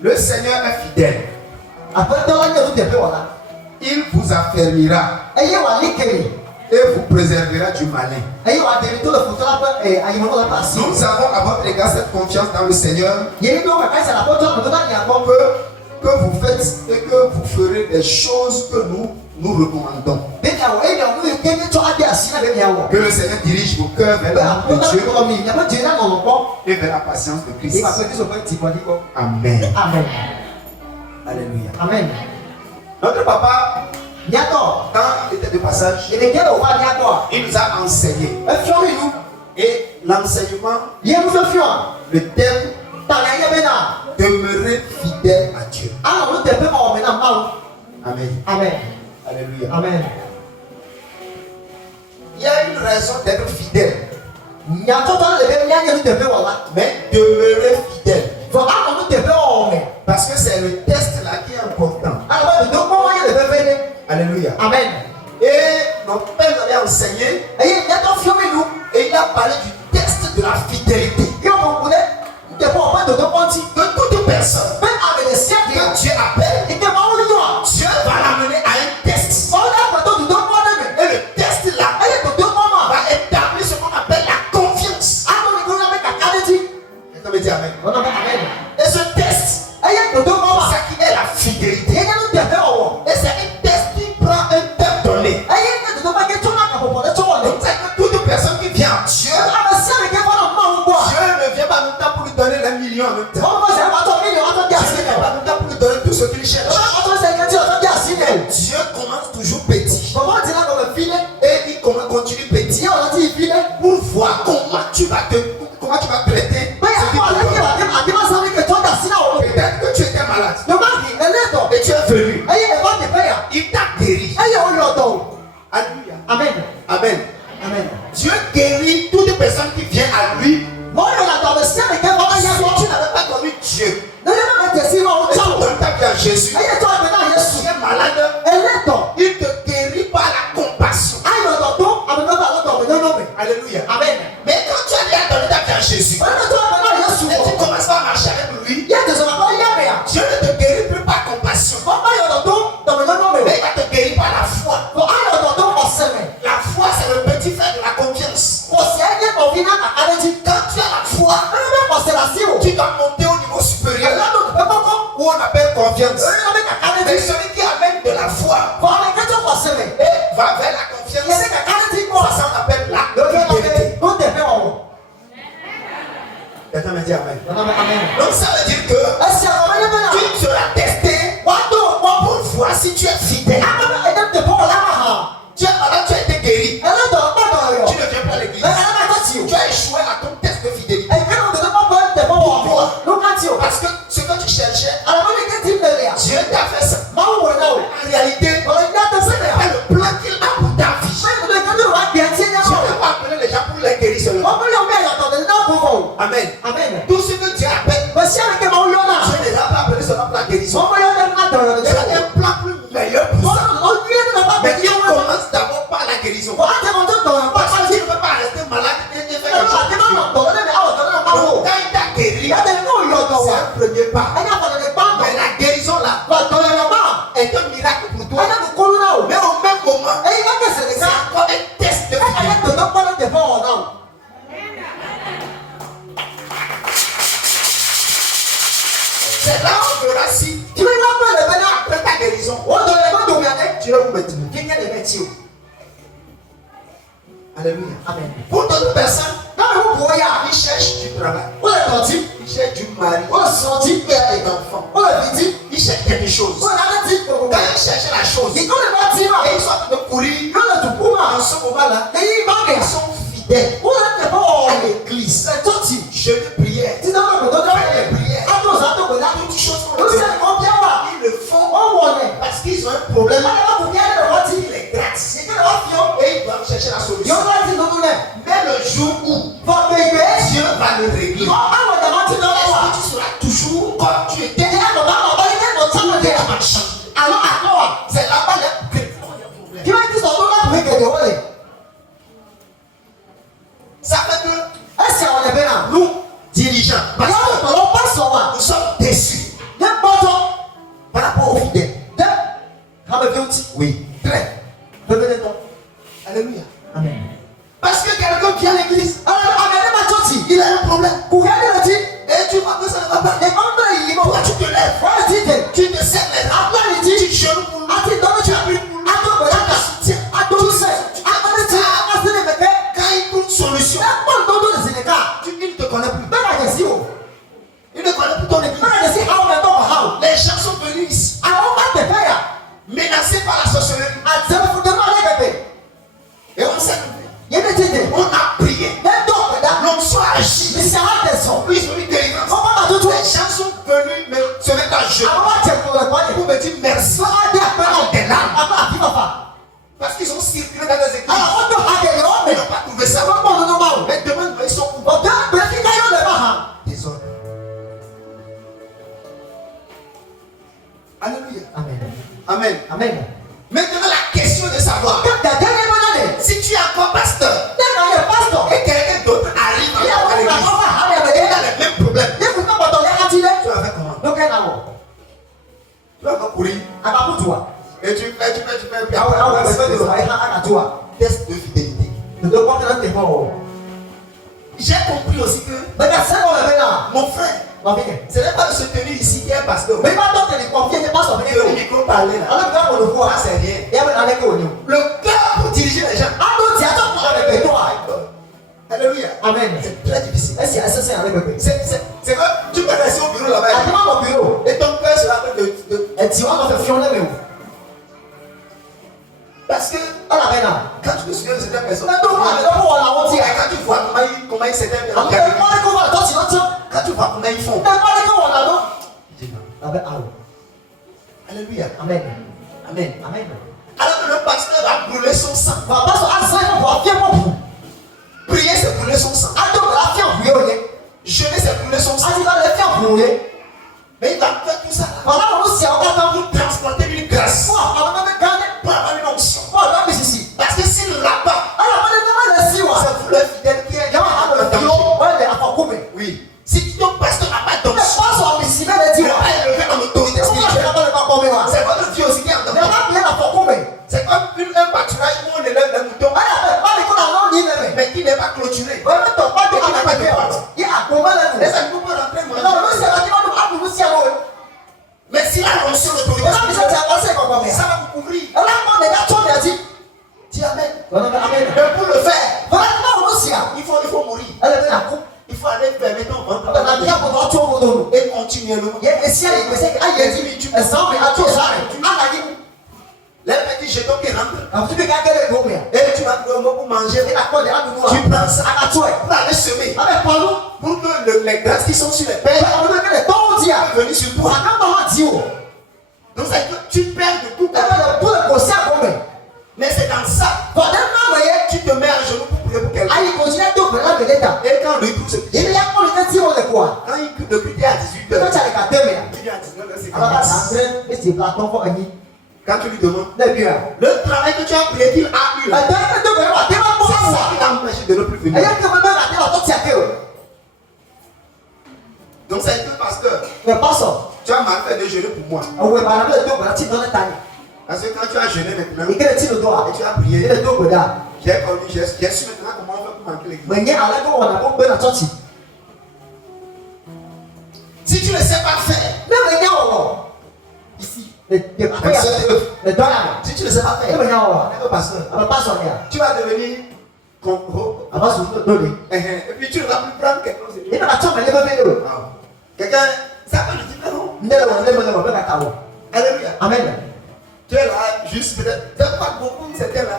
Le Seigneur est fidèle. Il vous affermira et vous préservera du malin. Nous avons à votre égard cette confiance dans le Seigneur que vous faites et que vous ferez des choses que nous recommandons. Que le Seigneur dirige vos cœurs vers l'amour de Dieu et vers la patience de Christ. Amen. Amen. Alléluia. Amen. Notre papa, quand il était de passage, il nous a enseigné. Et l'enseignement, le thème, demeurer fidèle à Dieu. Amen. Amen. Alléluia. Amen. Il y a une raison d'être fidèle. Mais demeurer fidèle. Parce que c'est le test là qui est important. Alléluia. Amen. Et notre père nous avait enseigné. Et il a parlé du test de la fidélité. De toute personne que Dieu appelle, Dieu va l'amener à un test. Et le test là va établir ce qu'on appelle la confiance. Quelqu'un me dit amen. Et ce test, c'est ça qui est la fidélité. Et c'est un test qui prend un temps donné. Donc c'est que toute personne qui vient à Dieu, Dieu ne vient pas nous temps pour lui donner les millions en même temps. Dieu ne vient pas nous temps pour lui donner tout ce qu'il cherche. Dieu commence toujours petit. Et il continue petit pour voir comment tu vas traiter. Peut-être que tu étais malade et tu es venu. Il t'a guéri. Alléluia. Amen. Amen. Amen. Dieu guérit toute personne qui vient à lui. Si tu n'avais pas connu Dieu, et tu donnes ta vie à Jésus, tu es malade, il te guérit par la compassion. Alléluia. Amen. Mais quand tu as déjà donné ta vie à Jésus, et tu commences à marcher avec lui, Dieu ne te guérit plus par compassion, mais il va te guérir par la foi. La foi, c'est le petit frère de la confiance. Quand tu as la foi, tu dois monter au niveau supérieur, où on appelle confiance. Mais celui qui amène de la foi et va vers la confiance, ça on appelle la fidélité. Quelqu'un me dit amen. Donc ça veut dire que tu seras testé pour voir si tu es fidèle. Tu es malade, tu as été guéri. Tu ne viens pas à l'église. Tu as échoué à ton test de fidélité. Pourquoi? Parce que ce que tu cherchais, Dieu t'a fait ça. En réalité, c'est le plan qu'il a pour ta vie. Dieu n'a pas appelé les gens pour les guérir seulement. Amen. Amen. Tout ce que Dieu appelle, Dieu ne l'a pas appelé seulement pour la guérison. Il a un plan plus meilleur pour ça. Mais il commence d'abord par la guérison. Parce que tu ne peux pas rester malade et faire quelque chose. Donc, quand il t'a guéri, c'est un premier pas. Mais la guérison là est un miracle pour toi. Mais au même moment, c'est encore un test de fidélité. C'est là où on verra si après ta guérison, tu vas vous mettre. Alléluia. Amen. Pour d'autres personnes, ils cherchent du travail, ils cherchent du mari, ils cherchent des enfants, ils cherchent quelque chose. Quand ils cherchent la chose, et ils sont en train de courir, en ce moment-là, ils sont fidèles à l'église. Je veux prière. Toutes choses qu'on dit, ils le font parce qu'ils ont un problème. Ils les grattent et ils doivent chercher la solution. Mais le jour où Dieu va le régler, est-ce que tu seras toujours comme tu étais? C'est là-bas que ça fait que dirigeants, nous sommes déçus par rapport aux fidèles. Oui, très. Alléluia. Amen. Parce que quelqu'un vient à l'église, il a un problème. Et tu vois que ça ne va pas. Toi, tu te lèves, tu te serres les reins, tu genoux pour lui, tu appuies pour lui, tu te soutiens. Quand il trouve une solution, il ne te connaît plus. Il ne connaît plus ton église. Les gens sont venus ici, menacés par la sorcellerie. Et on s'est levé. On a prié. L'onction a agi. Puis ils ont eu délivrance. Les gens sont venus se mettre à genoux pour me dire merci. Des larmes. Parce qu'ils ont circulé dans les églises. Ils n'ont pas trouvé ça. Mais demain, ils sont où? Désolé. Alléluia. Amen. Amen. Maintenant, la question de savoir si tu es encore pasteur et quelqu'un d'autre arrive dans l'église et il a les mêmes problèmes, tu vas faire comment? Tu vas encore courir et tu fais test de fidélité. J'ai compris aussi que mon frère, ce n'est pas de se tenir ici qui est pasteur. Le micro parler là, ça c'est rien. Le cœur pour diriger les gens. Alléluia. Amen. C'est très difficile. C'est C'est que tu peux rester au bureau là-bas et ton cœur sera en train de. Parce que quand tu te souviens de certaines personnes, quand tu vois comment ils s'étaient quand tu vois comment ils font, alléluia. Amen. Alors que le pasteur va brûler son sang. Prier, c'est brûler son sang. Jeûner, c'est brûler son sang. Mais il va faire tout ça là pour transporter une grâce, pour avoir une onction. Parce que s'il ne l'a pas, c'est vous le fidèle qui est dans oui. Si ton pasteur n'a pas d'onction, il n'est pas élevé en autorité spirituelle, c'est votre vie aussi qui est en danger. C'est comme un pâturage où on élève les moutons, mais qui n'est pas clôturé, et qui n'a pas de porte. Les animaux peuvent rentrer manger. Mais s'il a l'onction d'autorité spirituelle, ça va vous couvrir. Dis Amen. Mais pour le faire, il faut mourir. Il faut aller fermer ton ventre et continuellement. Les petits jetons qui rentrent, et tu vas trouver un mot pour manger. Tu prends ça pour aller semer. Pour que les grâces qui sont sur les pères peuvent venir sur toi. Donc ça veut dire que tu perds de tout. Mais c'est dans ça tu te mets à genoux pour prier pour quelqu'un. Et quand lui trouve ce petit quand il le culte à 18h, il est à 19h, quand tu lui demandes le travail que tu as prié qu'il a eu, c'est ça qui t'a empêché de ne plus venir. Donc c'est que pasteur, tu as mal fait de jeûner pour moi. Parce que quand tu as jeûné maintenant et tu as prié, j'ai su maintenant comment on fait pour manquer l'église. Si tu ne sais pas faire, ici, si tu ne sais pas faire, pasteur, tu vas devenir et puis tu ne vas plus prendre quelque chose. Quelqu'un, ça peut le dire non. Alléluia. Amen. Tu es là, juste peut-être, tu n'as pas beaucoup, c'était là.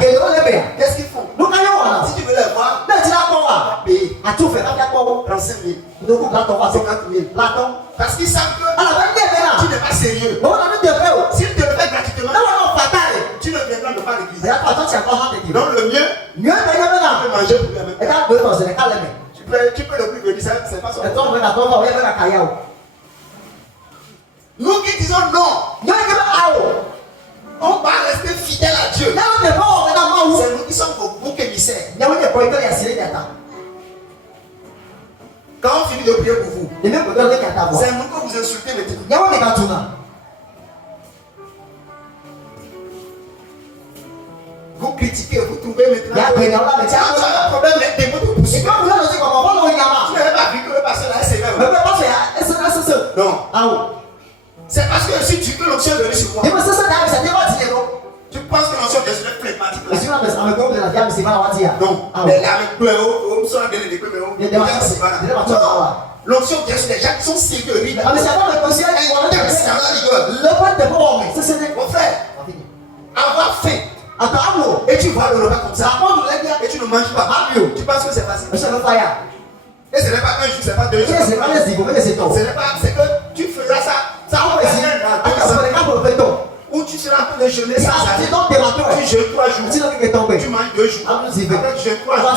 Qu'est-ce qu'ils font? Si tu veux les voir, tu vas payer. Prends 5 000, 50 000. Parce qu'ils savent que tu n'es pas sérieux. S'ils te le font gratuitement, tu ne viendras pas à l'église. Donc le mieux, tu peux manger pour lui. Tu peux le plus venir, c'est pas son. Nous qui disons non, on va rester fidèles à Dieu. C'est nous qui sommes vos boucs émissaires. Quand on finit de prier pour vous, c'est un monde que vous insultez maintenant. Vous critiquez, vous trouvez maintenant. Tu as un problème, les démons te poussent. Tu n'avais pas vu que le pasteur là, c'est vrai. Non. C'est parce que si tu veux l'onction venir sur moi. Tu penses que l'onction vient sur le flegmatique là. Non. Mais là, avec plein haut, on s'en donne des coups, mais l'onction vient sur les gens qui sont sérieux. Mon frère, avoir faim. Et tu vois le repas comme ça. Et tu ne manges pas. Tu penses que c'est facile. Et ce n'est pas un jour, ce n'est pas 2 jours. Ce n'est pas, c'est que tu feras ça. Ou tu seras en train de jeûner sans arrêt. Tu jeûnes 3 jours. Tu manges 2 jours. Après tu jeûnes 3 jours.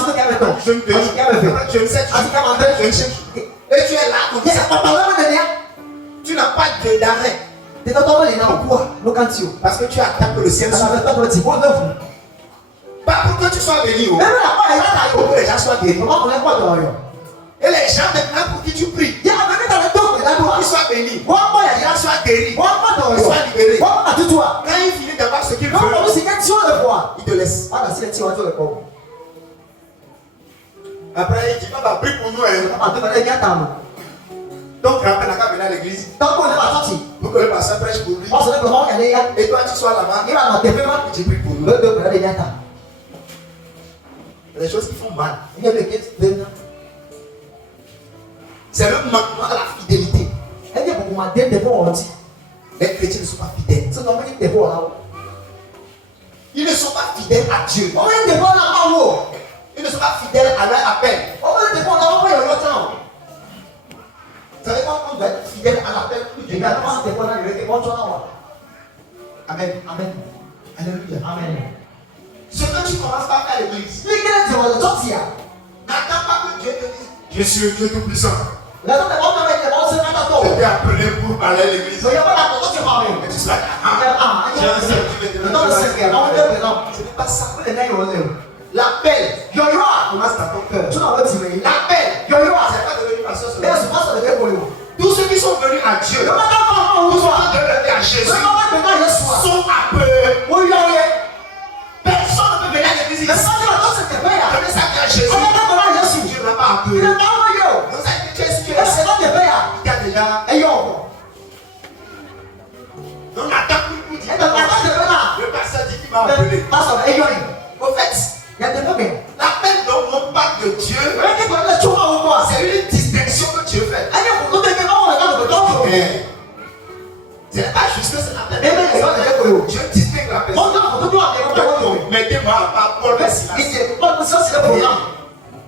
Tu jeûnes 2 jours. Après tu jeûnes 7 jours. Après tu jeûnes 5 jours. Et tu es là comme ça. Tu n'as pas d'arrêt. Pourquoi? Parce que tu attends que le ciel soit. Pas pour que tu sois béni. Pour que les gens soient bénis. Et les gens maintenant pour qui tu pries. Pour qu'ils soient bénis. Pour qu'ils soient guéris. Pour qu'ils soient libérés. Quand il finit d'avoir ce qu'il veut, il te laisse. Après, il dit pas prie pour nous. Donc, rappelle la venir à l'église. Pour que le pasteur prêche pour lui. Et toi, tu sois là-bas. Tu pries pour nous. Les choses qui font mal. C'est le manquement à la fidélité. Les chrétiens ne sont pas fidèles. Ils ne sont pas fidèles à Dieu. Ils ne sont pas fidèles à leur appel. Vous savez quand on doit être fidèle à l'appel de Dieu. Amen. Amen. Alléluia. Amen. Ce que tu commences par faire à l'église, n'attends pas que Dieu te dise je suis le Dieu tout-puissant. Je t'ai appelé pour parler à l'église. Et tu seras j'ai un seul Dieu. Ce n'est pas ça. L'appel commence dans ton cœur. L'appel, c'est pas devenu pasteur seulement. Tous ceux qui sont venus à Dieu, tous ceux qui sont venus à Jésus, sont appelés. Personne ne peut venir à l'église. Donner sa vie à Jésus. Dieu n'a pas appelé. Donc ça dit que tu es il y a déjà. Donc attends pour dire. Le pasteur dit qu'il m'a appelé. Au fait, l'appel non pas de Dieu. C'est une distinction que Dieu fait. Ce n'est pas juste que c'est l'appel. Dieu distingue la personne. Mettez-moi à part Paul Silas.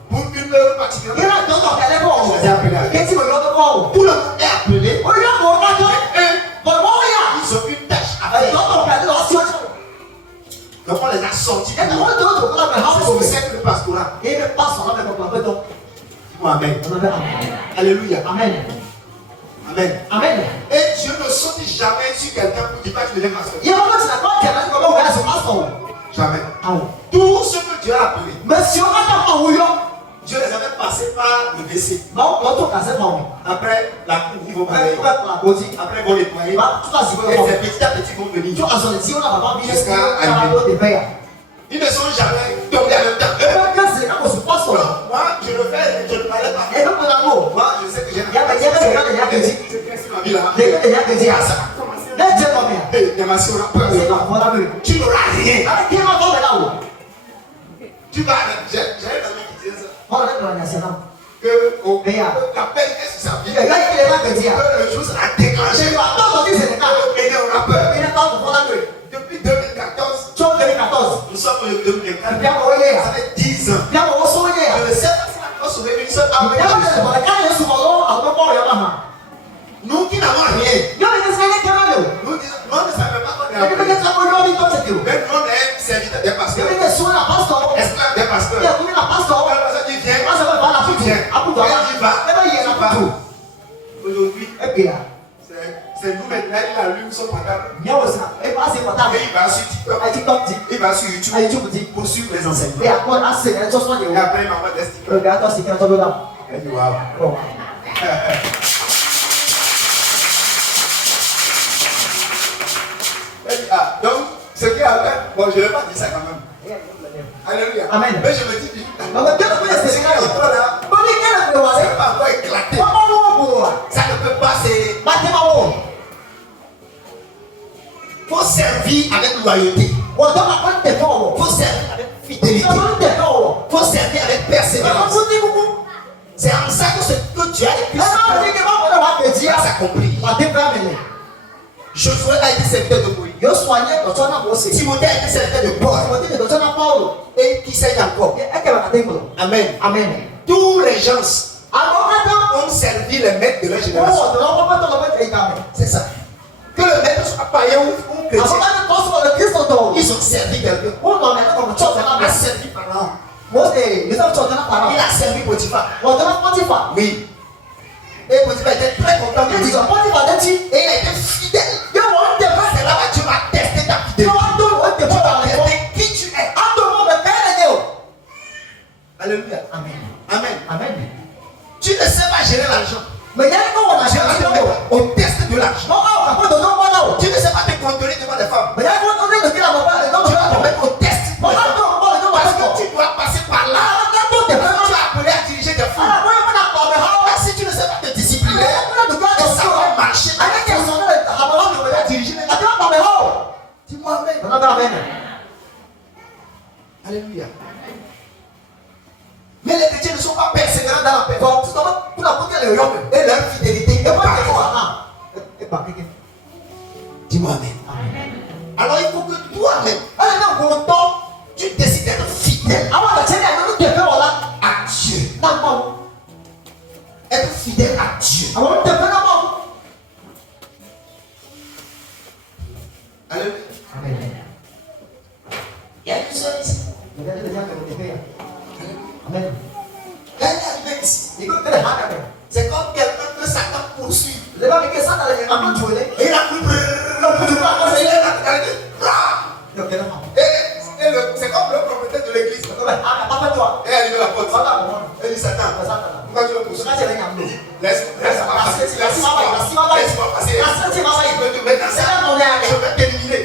Pour une heure particulière. Tout le monde est appelé. Ils ont une tâche à faire. Donc on les a sortis. C'est ce que c'est que le pastorat. Amen. Alléluia. Amen. Amen. Amen. Et Dieu ne saute jamais sur quelqu'un pour dire que tu deviens pasteur. Jamais. Tout ce que Dieu a appelé, Dieu les avait passés par le WC. Après la cour, ils vont parler. Après, ils vont nettoyer. Et petit à petit, ils vont venir. Jusqu'à arriver. Ils ne sont jamais tombés en même temps. Moi, je le fais, je ne parlais pas. Moi, je sais que j'ai tu n'auras rien. Tu vas, j'ai un ami qui disait ça. Que l'appel est sur sa vie. Que le jour sera déclenché. Et on a peur. Depuis 2014, nous sommes en 2024. Ça fait 10 ans. Je ne sais pas si on a sauvé une seule âme. Nous qui n'avons rien. Nous ne savons pas qu'on est appelé. Mais nous on est serviteurs des pasteurs. Esclaves des pasteurs. Quand le pasteur dit viens, tu viens. Quand il va. Aujourd'hui, c'est nous maintenant, il allume son portable. Et il va sur TikTok. Il va sur YouTube pour suivre les enseignements. Et après il m'envoie des stickers. Donc, ce qui a fait, bon, je ne vais pas dire ça quand même. Alléluia. Amen. Mais je me dis, c'est pas encore éclaté. Ça ne peut pas se. Faut servir avec loyauté. Faut servir avec fidélité. Faut servir avec persévérance. C'est en ça que ce que tu as écrit va s'accomplir. Josué a été serviteur de Moïse. Timothée a été serviteur de Paul. Et qui sait encore? Amen. Amen. Tous les gens ont servi les maîtres de leur génération. C'est ça. Que le maître soit païen ou chrétien. Ils ont servi quelqu'un. Job a servi Pharaon. Il a servi Potiphar. Oui. Et Potiphar était très content de lui. Et il a été fidèle. C'est là-bas que tu vas tester ta fidélité. Tu vas tester qui tu es. Alléluia. Amen. Amen. Amen. Tu ne sais pas gérer l'argent. Mais il y a au test de l'argent. Tu ne sais pas te contrôler devant les femmes. Tu vas te mettre au test. Parce que tu dois passer par là. Tu es appelé à diriger des foules. Si tu ne sais pas te discipliner, et ça va marcher. Diriger les dis-moi Amen. Alléluia. Mais les chrétiens ne sont pas persévérants dans la paix. Et leur fidélité est parfaite. Dis-moi Amen. Alors il faut que toi-même, tu décides d'être fidèle à Dieu. Être fidèle à Dieu. Alléluia. Il y a une chose ici. Amen. Quand il est arrivé ici, c'est comme quelqu'un que Satan poursuit. Et il a cru. C'est comme le propriétaire de l'église. Et il arrive à la porte. Et il dit Satan, pourquoi tu le poursuis? Laisse-moi passer. Je veux te mettre dans ça. Je vais t'éliminer.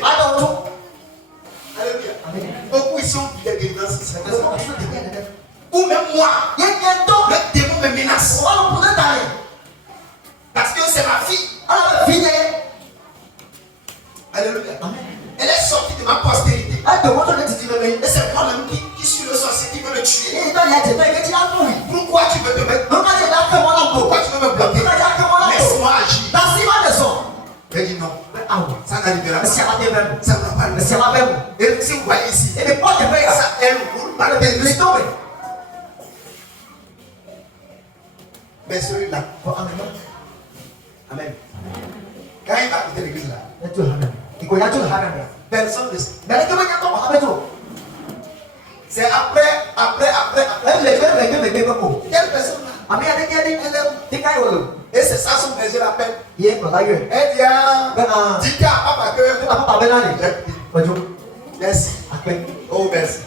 Alléluia. Beaucoup ici ont vu des délivrances. Ou même moi, le démon me menace. Parce que c'est ma fille. Alléluia. Elle est sortie de ma postérité. Et c'est moi-même qui suis le sorcier qui veut le tuer. Pourquoi tu veux te mettre? Pourquoi tu veux me bloquer? Laisse-moi agir. Elle dit non. Ça n'arrivera pas. Ça ne va pas. Et si vous voyez ici, ça, elle roule par le tomber. Mais celui-là, Amen. Quand il va quitter l'église là, personne ne sait. C'est après. Quelle personne là? Et c'est ça son berger l'appelle. Elle dit à papa que merci. Oh merci.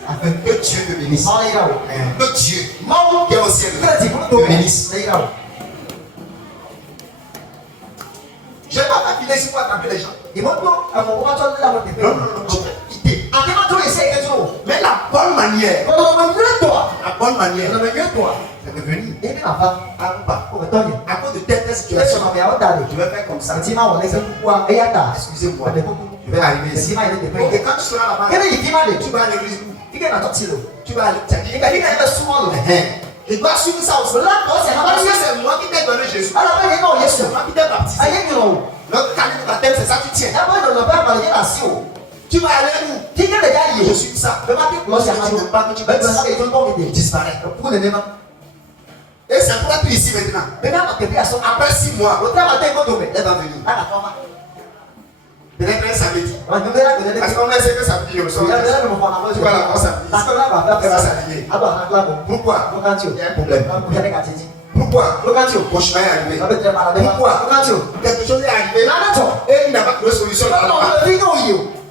Que Dieu te bénisse. Que Dieu qui est au ciel te bénisse. Je ne vais pas t'appeler ici pour attraper les gens. Non. Je vais quitter. Mais la bonne manière. C'est de venir. À cause de telle situation, je vais faire comme ça. Excusez-moi. Je vais arriver ici. Ok, quand tu seras là-bas, tu vas à l'église. Tu vas aller. Je dois suivre ça aussi. Parce que c'est moi qui t'ai donné Jésus. C'est moi qui t'ai baptisé. Notre cadeau de baptême, c'est ça que tu tiens. Tu vas aller où? Je suis ça. Tu ne veux pas que tu disparaît. Et c'est pour être ici maintenant. Après 6 mois, elle va venir. Peut-être un samedi. Parce qu'on a essayé que samedi, je me sens. Tu vas la voir samedi. Elle va s'habiller. Pourquoi? Il y a un problème. Pourquoi? Mon chemin est arrivé. Pourquoi? Quelque chose est arrivé. Et il n'a pas trouvé solution.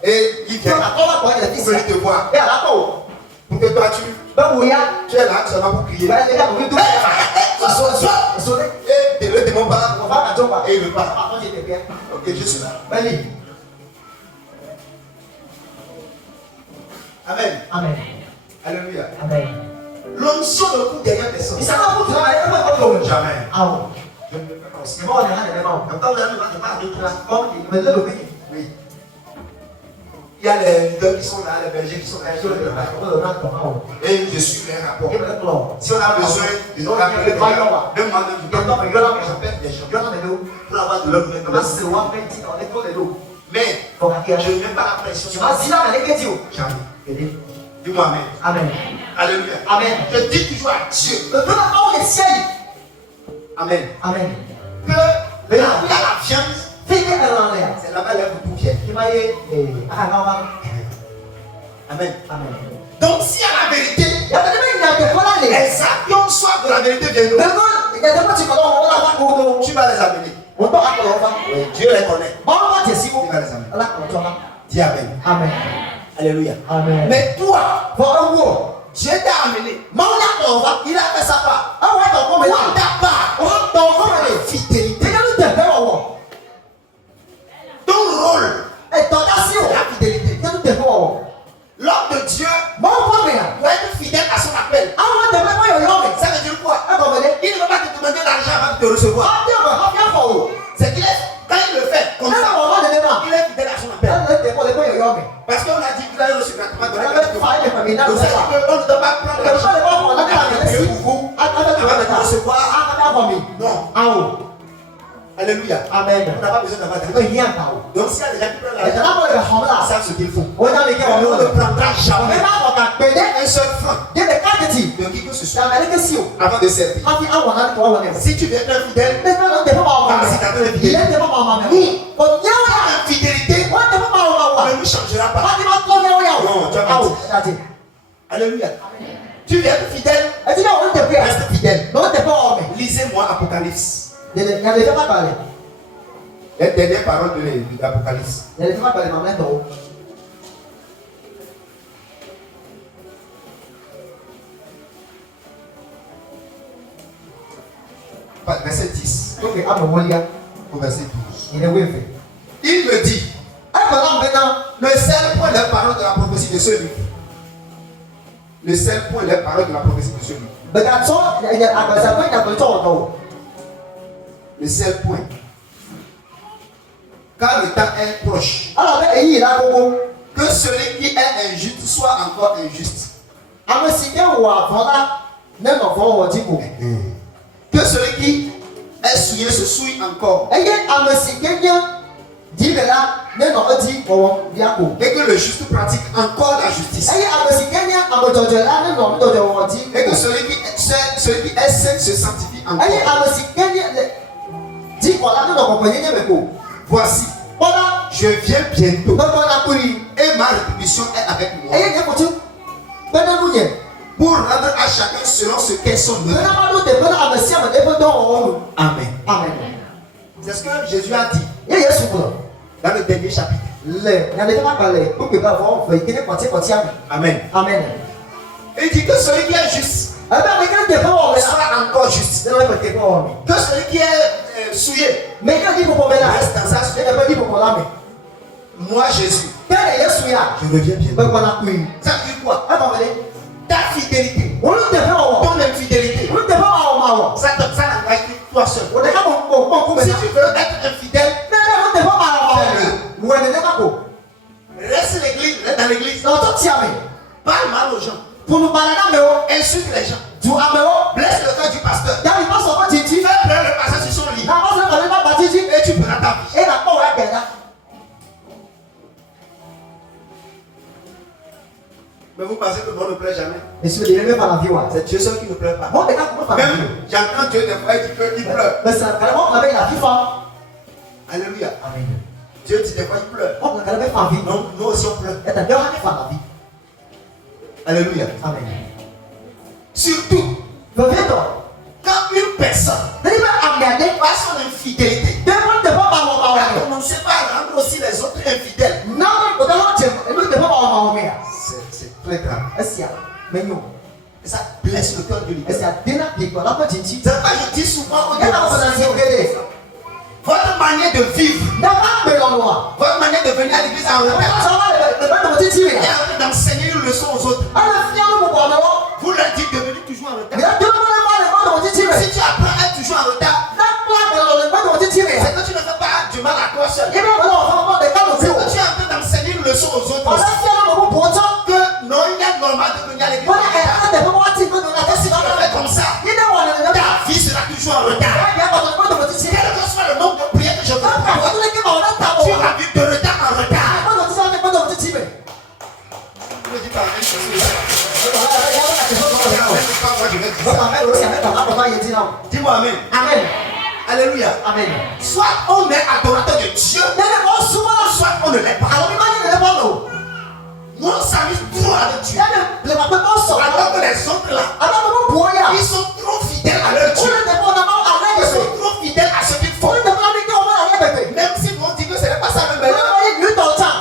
Et il vient pour venir te voir. Pour que toi tu es là seulement pour crier. Ce soir, et il repart. Ok, je suis là. Amen. Amen. Alléluia. Amen. L'onction ne coûte derrière personne. Jamais. Je ne peux pas conseiller. Oui. Il y a les leaders qui sont là, les bergers qui sont là. Et je suis un rapport. Si on a besoin de nous rappeler, demande j'appelle des gens pour avoir de l'homme. Mais je ne mets pas la pression. Jamais. Dis-moi Amen. Amen. Alléluia. Amen. Je dis toujours à Dieu. Amen. Amen. Que là où il y a la viande, c'est là-bas les paupières. Amen. Amen. Donc si à la vérité, les avions soient de la vérité viennent. Tu vas les amener. Oui, Dieu les connaît. Tu vas les amener. Dis Amen. Amen. Alléluia. Amen. Mais toi, Dieu t'a amené. Il a fait sa part. Toi, ta part, fidélité. Ton rôle, la fidélité. L'homme de Dieu doit être fidèle à son appel. Ça veut dire quoi? Il ne va pas te demander l'argent avant de te recevoir. C'est qu'il est, quand il le fait comme ça, il est fidèle à son appel. Parce qu'on a dit qu'il a reçu gratuitement de la grâce. Donc ça veut dire qu'on ne doit pas prendre l'argent avant de te recevoir. Non. Alléluia. Amen. On n'a pas besoin d'avoir d'argent. Donc s'il y a des gens qui prennent l'argent, ils savent ce qu'il faut. On ne prendra jamais un seul franc de qui que ce soit avant de servir. Si tu veux être fidèle, fidélité ne nous changera pas. Non, tu as menti. Alléluia. Tu veux être fidèle, reste fidèle. Lisez-moi Apocalypse. Les dernières paroles de l'Apocalypse. Verset 10 au verset 12. Il me dit, le seul point de la parole de la prophétie de ce livre. Le seul point de la parole de la prophétie de ce livre. Le seul point. Car le temps est proche. Que celui qui est injuste soit encore injuste. Que celui qui est souillé se souille encore. Et que le juste pratique encore la justice. Et que celui qui est saint se sanctifie encore. Voici, je viens bientôt. Et ma rétribution est avec moi. Pour rendre à chacun selon ce qu'est son œuvre. Amen. Amen. C'est ce que Jésus a dit dans le dernier chapitre. Amen. Amen. Il dit que celui qui est juste sera encore juste. Que celui qui est souillé reste dans sa souillure. Moi Jésus, je reviens bientôt. Ça veut dire quoi? Ta fidélité, ton infidélité, ça n'engage que toi seul. Si tu veux être infidèle, reste dans l'église. Parle mal aux gens. Insulte les gens. Blesse le cœur du pasteur. Fais pleurer le pasteur sur son lit. Et tu prends ta vie. Mais vous pensez que le monde ne pleure jamais? C'est Dieu seul qui ne pleure pas. Même j'entends Dieu des fois il pleure. Alléluia. Dieu dit des fois il pleure. Non, nous aussi on pleure. Alléluia. Surtout, quand une personne par son infidélité a commencé par rendre aussi les autres infidèles, c'est très grave. Et ça blesse le cœur de l'Église. C'est pourquoi je dis souvent aux gens, Votre manière de vivre. Votre manière de venir à l'église en retard. Et d'enseigner une leçon aux autres. Vous leur dites de venir toujours en retard. Si tu apprends à être toujours en retard, c'est que tu ne fais pas du mal à toi seul. C'est que tu es en train d'enseigner une leçon aux autres. Que non, il est normal de venir à l'église en retard. Si tu le fais comme ça, ta vie sera toujours en retard. Quel que soit le nombre de prières que je fais, tu vas vivre de retard en retard. Je ne dis pas la même chose. Dis-moi Amen. Amen. Alléluia. Amen. Soit on est adorateur de Dieu, soit on ne l'est pas. Nous service trop avec Dieu. Alors que les autres là, ils sont trop fidèles à leur Dieu. Ils sont trop fidèles à ce qu'ils font. Même si on dit que ce n'est pas ça le meilleur,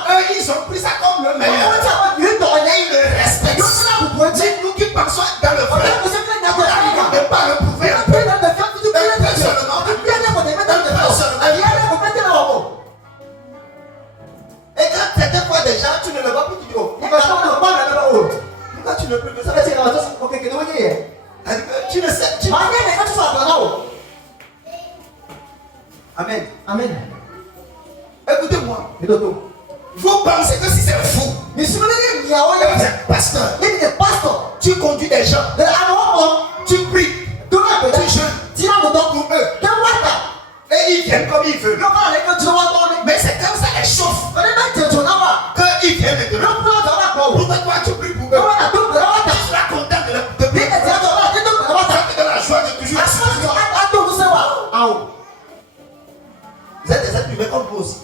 eux ils ont pris ça comme le meilleur. Et ils le respectent. Dites-nous qui pensons être dans le frère, vous n'arrivez même pas à le prouver un peu. Et quand certaines fois des gens, tu ne le vois plus, tu dis oh, pourquoi tu ne peux pas ça? Tu ne sais, tu Amen. Amen. Écoutez-moi. Vous pensez que si c'est fou, vous êtes pasteur, tu conduis des gens, tu pries, tu jeûnes pour eux, et ils viennent comme ils veulent. Mais c'est comme ça les chauffe. Qu'ils viennent maintenant. Pourquoi toi tu pries pour eux? Tu seras content de prier pour eux. Tu as la joie de toujours vous êtes des êtres humains comme vous aussi.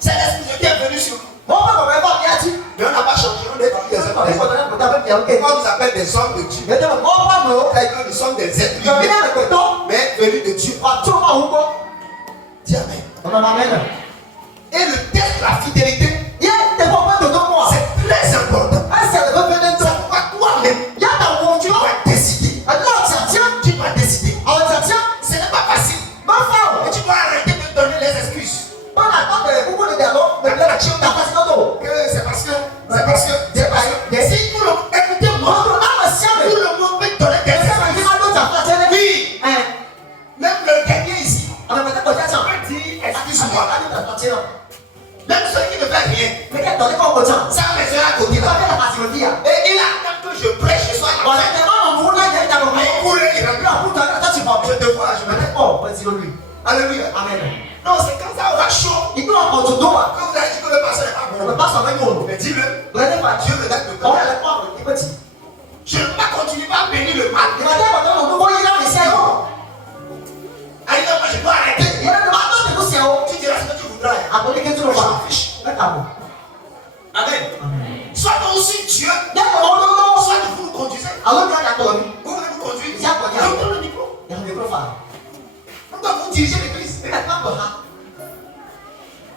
C'est l'esprit qui est venu sur vous. Mais on n'a pas changé, on est des êtres humains. Quand on nous appelle des hommes de Dieu, nous sommes des êtres humains, mais venus de Dieu. Dis Amen. Et le test de la fidélité, c'est très important. C'est pourquoi toi-même, tu dois décider. Tu dois décider. Ce n'est pas facile. Et tu dois arrêter de donner les excuses. Si tout le monde, écoutez-moi, tout le monde peut donner des excuses. Oui. Même le dernier ici, on peut dire excuse-moi. Même ceux qui ne font rien, ça les yeux à côté là. Et il attend que je prêche, je sois à la fin. Je te vois, je me dis, alléluia. Amen. Non, c'est quand ça aura chaud. Itu apa jodoh? Quand vous avez dit que le pasteur n'est pas bon, Lepas sampai ngono. mais dis-le. Berarti Pak Dieu regarde le Kau cœur. ada apa? Ibaci. Je ne vais pas continuer à bénir le mal. Berarti apa kau mau kau yang di sini? Aïe, moi je dois arrêter. Ya, lepas tu tu siapa? Tu diras ce que tu voudras. Aku ni kita lupa. Nak kamu. Amen. Soit aussi Dieu, Ya, kau mau soit vous nous conduisez. Aku kan aku. Vous voulez vous conduire. Siapa dia? Donc, donne le micro. Yang di profile. Pourquoi vous dirigez l'église? Kenapa?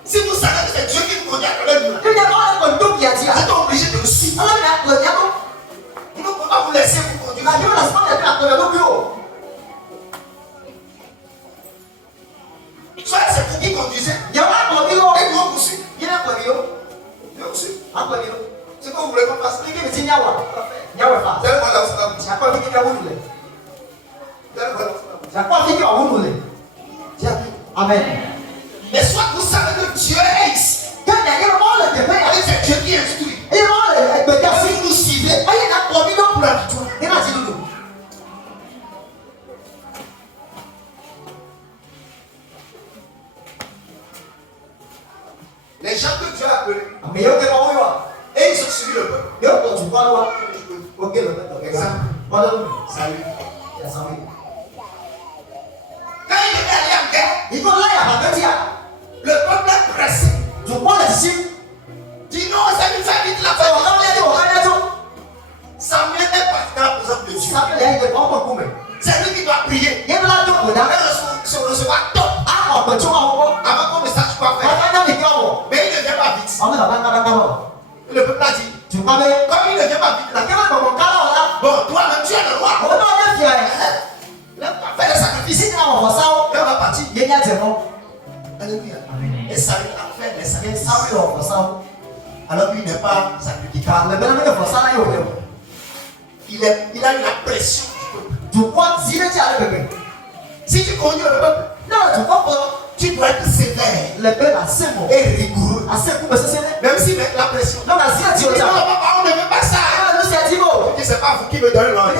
Si vous savez que c'est Dieu qui vous conduit à travers nous, Dia orang bentuk dia vous dia. êtes obligé de le suivre. Kalau nak kerja tu, Vous ne pouvez pas vous laisser vous conduire. nak dia nak semua dia nak kerja tu. Soit c'est vous qui conduisez, Dia orang kerja. et nous on vous suit. Dia nak kerja. Nous on vous suit. Apa dia? C'est quoi vous voulez qu'on fasse? Ini mesti nyawa. Nyawa Pak. Vous allez voir là où ça va vous. Siapa fikir kamu dulu? Vous allez voir là où ça va vous. Siapa fikir kamu dulu? Amen. Mais soit vous savez que Dieu est ici. Kan yang dia mau le depan. Et c'est Dieu qui instruit. Dia mau le bekas. Si vous nous suivez, Ayah nak kerja tu pula tu. Dia masih dulu. les gens que Dieu a appelés, Mais yo dia mau yo. et ils ont suivi le peuple. Yo tu juga lu. Okey le betul. Exemple. Pada Salut. ya sampai. Quand il est allé en guerre, Ikut lah ya hak dia. le peuple est pressé. Jumpa le sim. Dit non, ça nous a dit de la Kalau famille. kamu lihat orang dia tu. Samuel n'est pas dans la présence de Dieu. Sampai dia dia mau kume. C'est lui qui doit prier. Dia bilang tu Il benar. va recevoir top Apa percuma apa? avant qu'on ne sache quoi faire. Makanya ni kamu. Mais il ne vient pas vite. Kamu tak kata kamu. Et le peuple a dit, Jumpa be. comme il ne vient pas vite, là, Tapi kan ngomong kalau lah. bon, toi-même tu es le roi. Kau tahu dia dia. Là, tu vas faire le sacrifice. Sini kamu pasal. Et on va partir. Dia c'est bon. Alléluia. Et Saül a fait les sacrifices. Saül offre ça. Alors lui n'est pas sacrificateur. Le bien aimé offre ça là, Il a eu la pression du peuple. tu crois dire tu as le bébé. Si tu connais le peuple, Non, tu comprends. tu dois être sévère Le bébé a 5 mots. et rigoureux. Assez pour me cesser. Même si met la pression. Donc, à 6 Tu dis non, papa, on ne veut pas ça. nous c'est Thibaut. Je dis c'est pas vous qui me donnez l'ordre.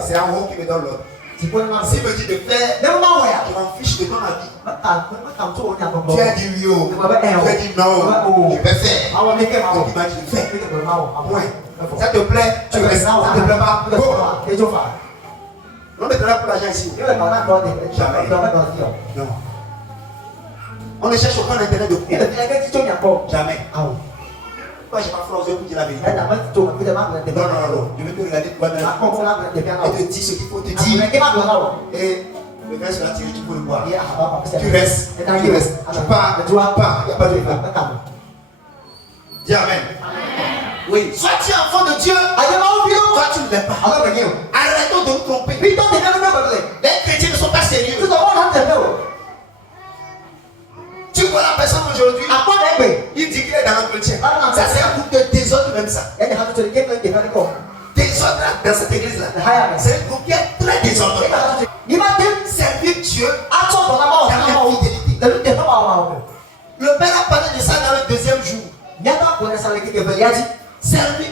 C'est C'est en haut qui me donne l'ordre. tu peux nous S'il me dit de faire, ne m'en voyez. je m'en fiche de ton avis. Tu Tu as dit oui, oh. Tu as dit non, je vais faire. Donc il m'a dit de faire. Point. Ça te plaît, tu restes. Ça te plaît pas, go. On est là pour l'argent ici. Non. On ne cherche aucun intérêt de quoi. Jamais. Moi, je n'ai pas frosé pour dire la vérité. Non. Je vais te regarder toi-même et te dire ce qu'il faut te dire. Et le verset là, tu peux le voir. Tu restes. Tu pars. Il n'y a pas de problème. Dis Amen. Oui. Soit tu es enfant de Dieu, soit tu ne l'es pas. Arrêtons de nous tromper. Les chrétiens ne sont pas sérieux. Tu vois la personne aujourd'hui, il dit qu'il est dans l'entretien. Ça, c'est un groupe de désordre, même ça. Désordre dans cette église-là. C'est un groupe qui est très désordre. Il va te servir Dieu dans la fidélité. Le Père a parlé de ça dans le deuxième jour. Servir,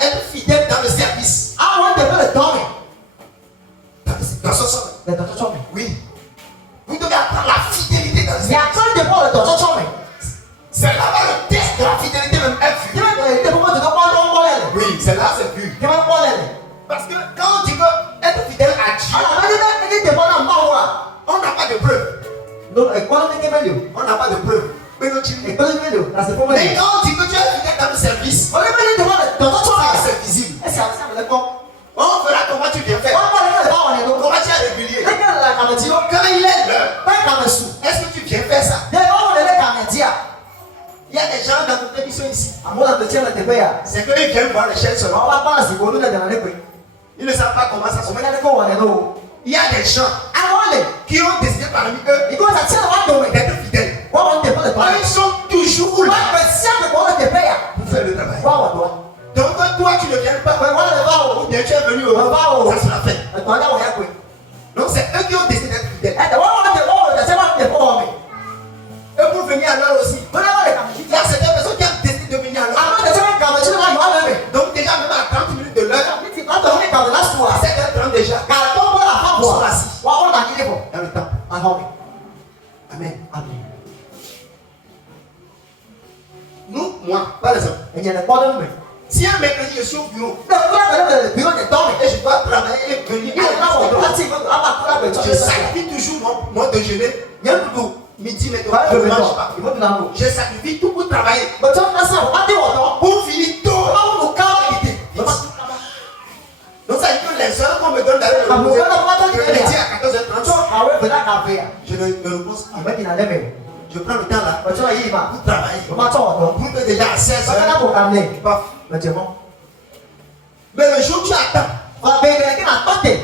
être fidèle dans le service. Dans ce sens. Oui. Vous devez apprendre la fidélité dans le service. C'est là-bas le test de la fidélité même est vu. Oui, c'est là c'est vu. Parce que quand on dit que être fidèle à Dieu, on n'a pas de preuve. On n'a pas de preuve. Mais quand on dit que tu es fidèle dans le service, ça c'est visible. On verra comment tu viens faire. Comment tu es régulier. Quand il est l'heure, est-ce que tu viens faire ça? Il y a des gens dans notre qui sont ici. C'est qu'ils viennent voir les chaînes seulement. Ils ne savent pas comment ça se fait. Il y a des gens qui ont décidé parmi eux d'être fidèles. Ils sont toujours là pour faire le travail. Donc toi tu ne viens pas, ou bien tu es venu ça sera fait. Donc c'est eux qui ont décidé d'être fidèles. Et pour venir à l'heure aussi. Il y a certaines personnes qui ont décidé de venir à l'heure. Donc déjà même à 30 minutes de l'heure, à 7h30 déjà, ils sont assis dans le temple. Amen. Nous, moi, par exemple, si un mercredi je suis au bureau et je dois travailler et venir je sacrifie toujours mon déjeuner. Midi, mais je ne mange pas. Je sacrifie tout pour travailler. Pour finir tôt. Donc ça dit que les heures qu'on me donne d'aller le reposer, je le dis à 14h30. Je ne le repose pas. Je prends le temps là pour travailler. Pour que déjà à 16h. Mais le jour où tu attends,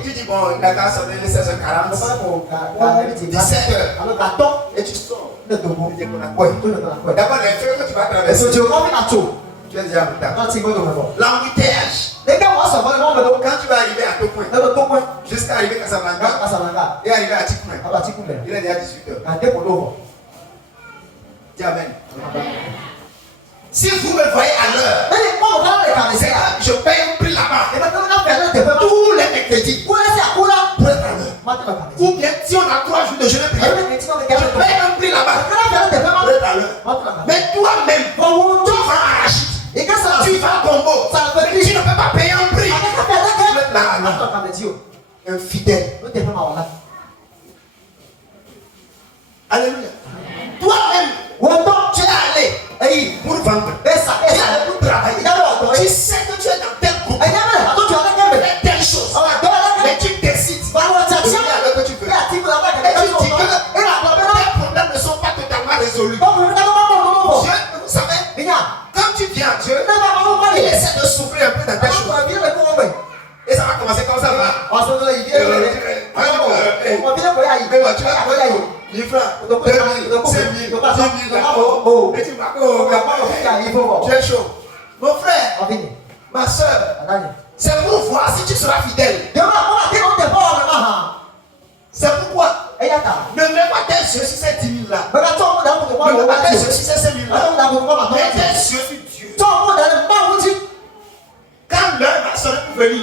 tu dis bon, il a qu'à sonner les 16h40, 17h. Et tu sors. D'abord, les feux que tu vas traverser, tu es déjà en retard. L'embouteillage. Quand tu vas arriver à Topoint, jusqu'à arriver à Casablanca et arriver à Tikoumen, il est déjà 18h. Dis Amen. Si vous me voyez à l'heure, je paye un prix là-bas. Tous les mercredis. Pour être à l'heure. Ou bien si on a 3 jours de jeûne prière, je paye un prix là-bas. Pour être à l'heure. Mais toi-même, tu vas à Rachid. Tu vas à Combo. Tu ne peux pas payer un prix. Tu es là à l'heure. Un fidèle. Alléluia. Toi-même, tu es allé pour vendre. Tu es allé pour travailler. Tu sais que tu es dans tel groupe. Telle chose. Mais tu décides. Tu dis à l'heure que tu veux. Et tu dis que tes problèmes ne sont pas totalement résolus. Dieu, vous savez, quand tu viens à Dieu, il essaie de souffler un peu dans tes choses. Et ça va commencer comme ça. 1000 francs, 2000, 5000, 10 000. Et tu vas, tu es chaud. Mon frère, ma soeur, c'est pour voir si tu seras fidèle. C'est pourquoi ne mets pas tes yeux sur ces 10 000 là. Ne mets pas tes yeux sur ces 5 000 là. Mets tes yeux sur Dieu. Quand l'heure va sonner pour venir,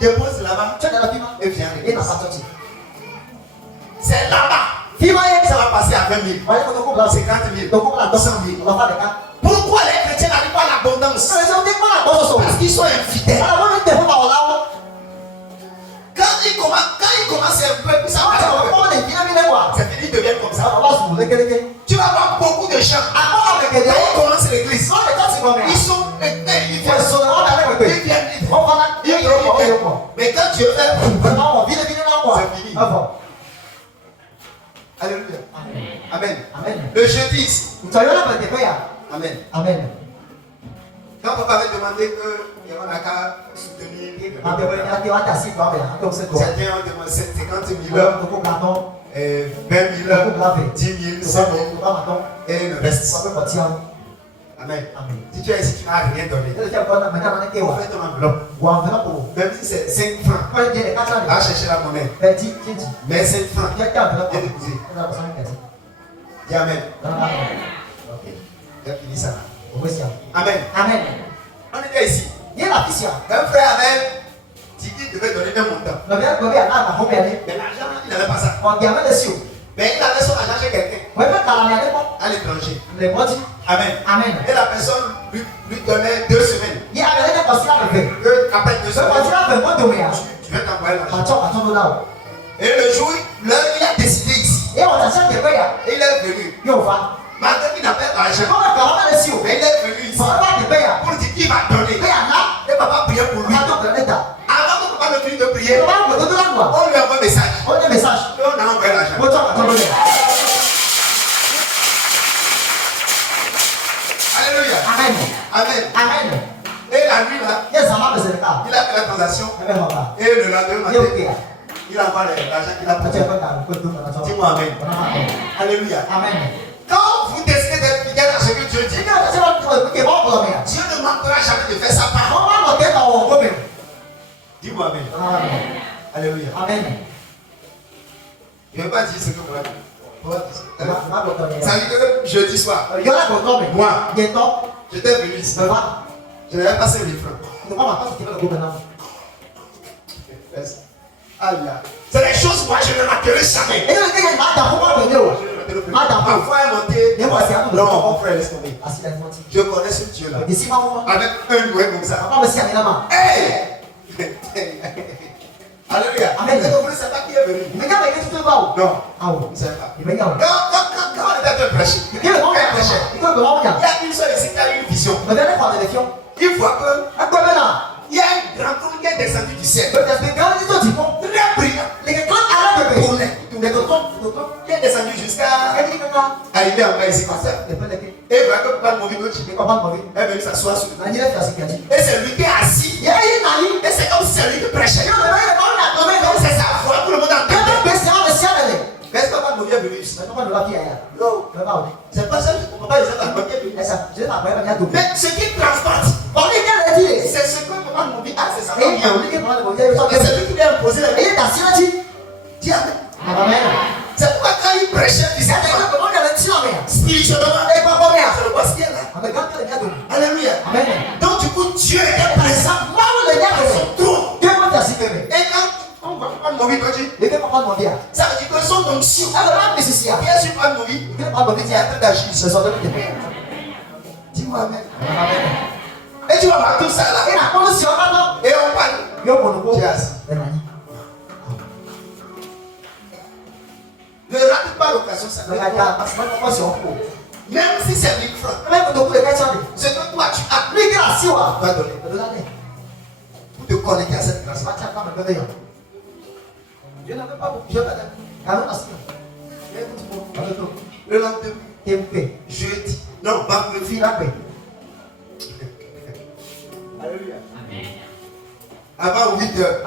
dépose là-bas et viens. C'est là-bas. Ça va passer à 20 000, 50 000, 100 000. Pourquoi les chrétiens n'arrivent pas à l'abondance? Parce qu'ils sont infidèles. Quand ils commencent un peu, ça va. C'est fini, ils deviennent comme ça. Tu vas avoir beaucoup de gens. Quand ils commencent l'église, ils sont ils viennent. Mais quand tu fais, c'est fini. Alléluia. Amen. Le jeudi ici. Amen. Quand papa avait demandé que il y a qu'à soutenir, certains ont demandé 50 000, 20 000, 10 000, 100 000 et le reste. Amen. Si tu es ici, tu n'as rien donné. On fait ton enveloppe. Même si c'est 5 francs, va chercher la monnaie. Mais 5 francs, viens déposer. Dis Amen. Ok. J'ai fini ça là. Amen. On était ici. Un frère avait dit qu'il devait donner un montant. Mais l'argent, il n'avait pas ça. Mais il avait son argent chez quelqu'un. À l'étranger. Amen. Et la personne lui donnait 2 semaines. Après 2 semaines, tu veux t'envoyer l'argent. Et le jour, il a décidé ici. Et il est venu. Maintenant qu'il n'a pas d'argent, mais il est venu ici pour dire qu'il va donner. Et papa priait pour lui. Avant que papa ne finisse de prier, on lui envoie un message. Et on a envoyé l'argent. Alléluia. Amen. Et la nuit là, il a fait la transaction. Et le lendemain matin, il envoie l'argent qu'il a pris. Dis-moi Amen. Alléluia. Quand vous décidez d'être fidèle à ce que Dieu dit, Dieu ne manquera jamais de faire sa part. Dis-moi Amen. Alléluia. Je ne vais pas dire ce que vous avez dit. Ça dit que jeudi soir, moi, j'étais venu ici. Je n'avais pas 5 000 francs. C'est des choses moi je ne raterai jamais. Parfois elle montait. Non, mon frère, laisse tomber. Je connais ce Dieu là. Avec un louet comme ça. Hey! Alléluia. Amen. Vous ne savez pas qui est venu. Non. Vous ne savez pas. Quand on était en train de prêcher, il y a une seule ici qui a eu une vision. Il voit que il y a un grand trône qui est descendu du ciel. Très brillant. Qui est descendu jusqu'à arriver en bas ici comme ça. Et il voit que Papa Movi est venu s'asseoir sur le. Et c'est lui qui est assis. Et c'est comme si c'est lui qui prêchait. C'est sa voix, tout le monde entend. Est-ce que Papa Movi est venu ici? Non. C'est pas ça, Papa est venu. Mais ce qui transporte, c'est ce que Papa Movi a, c'est ça. Et c'est lui qui vient poser la vie. Dis Amen. C'est pourquoi quand il prêchait spirituellement, c'est le bois qui est là. Alléluia. Donc du coup, Dieu est présent dans son trône. Et quand on voit Papa Movi, ça veut dire que son onction qui est sur Papa Movi, il est en train d'agir. Dis-moi Amen. Et tu vas voir tout ça là. Et on parle. Tu es assis. Ne rate pas l'occasion, ça. Même si c'est 1000 francs. Ce que toi tu as, va donner. Pour te connecter à cette grâce. Je n'avais pas beaucoup. Le lendemain, jeudi, non, vendredi. Alléluia. Avant 8 heures.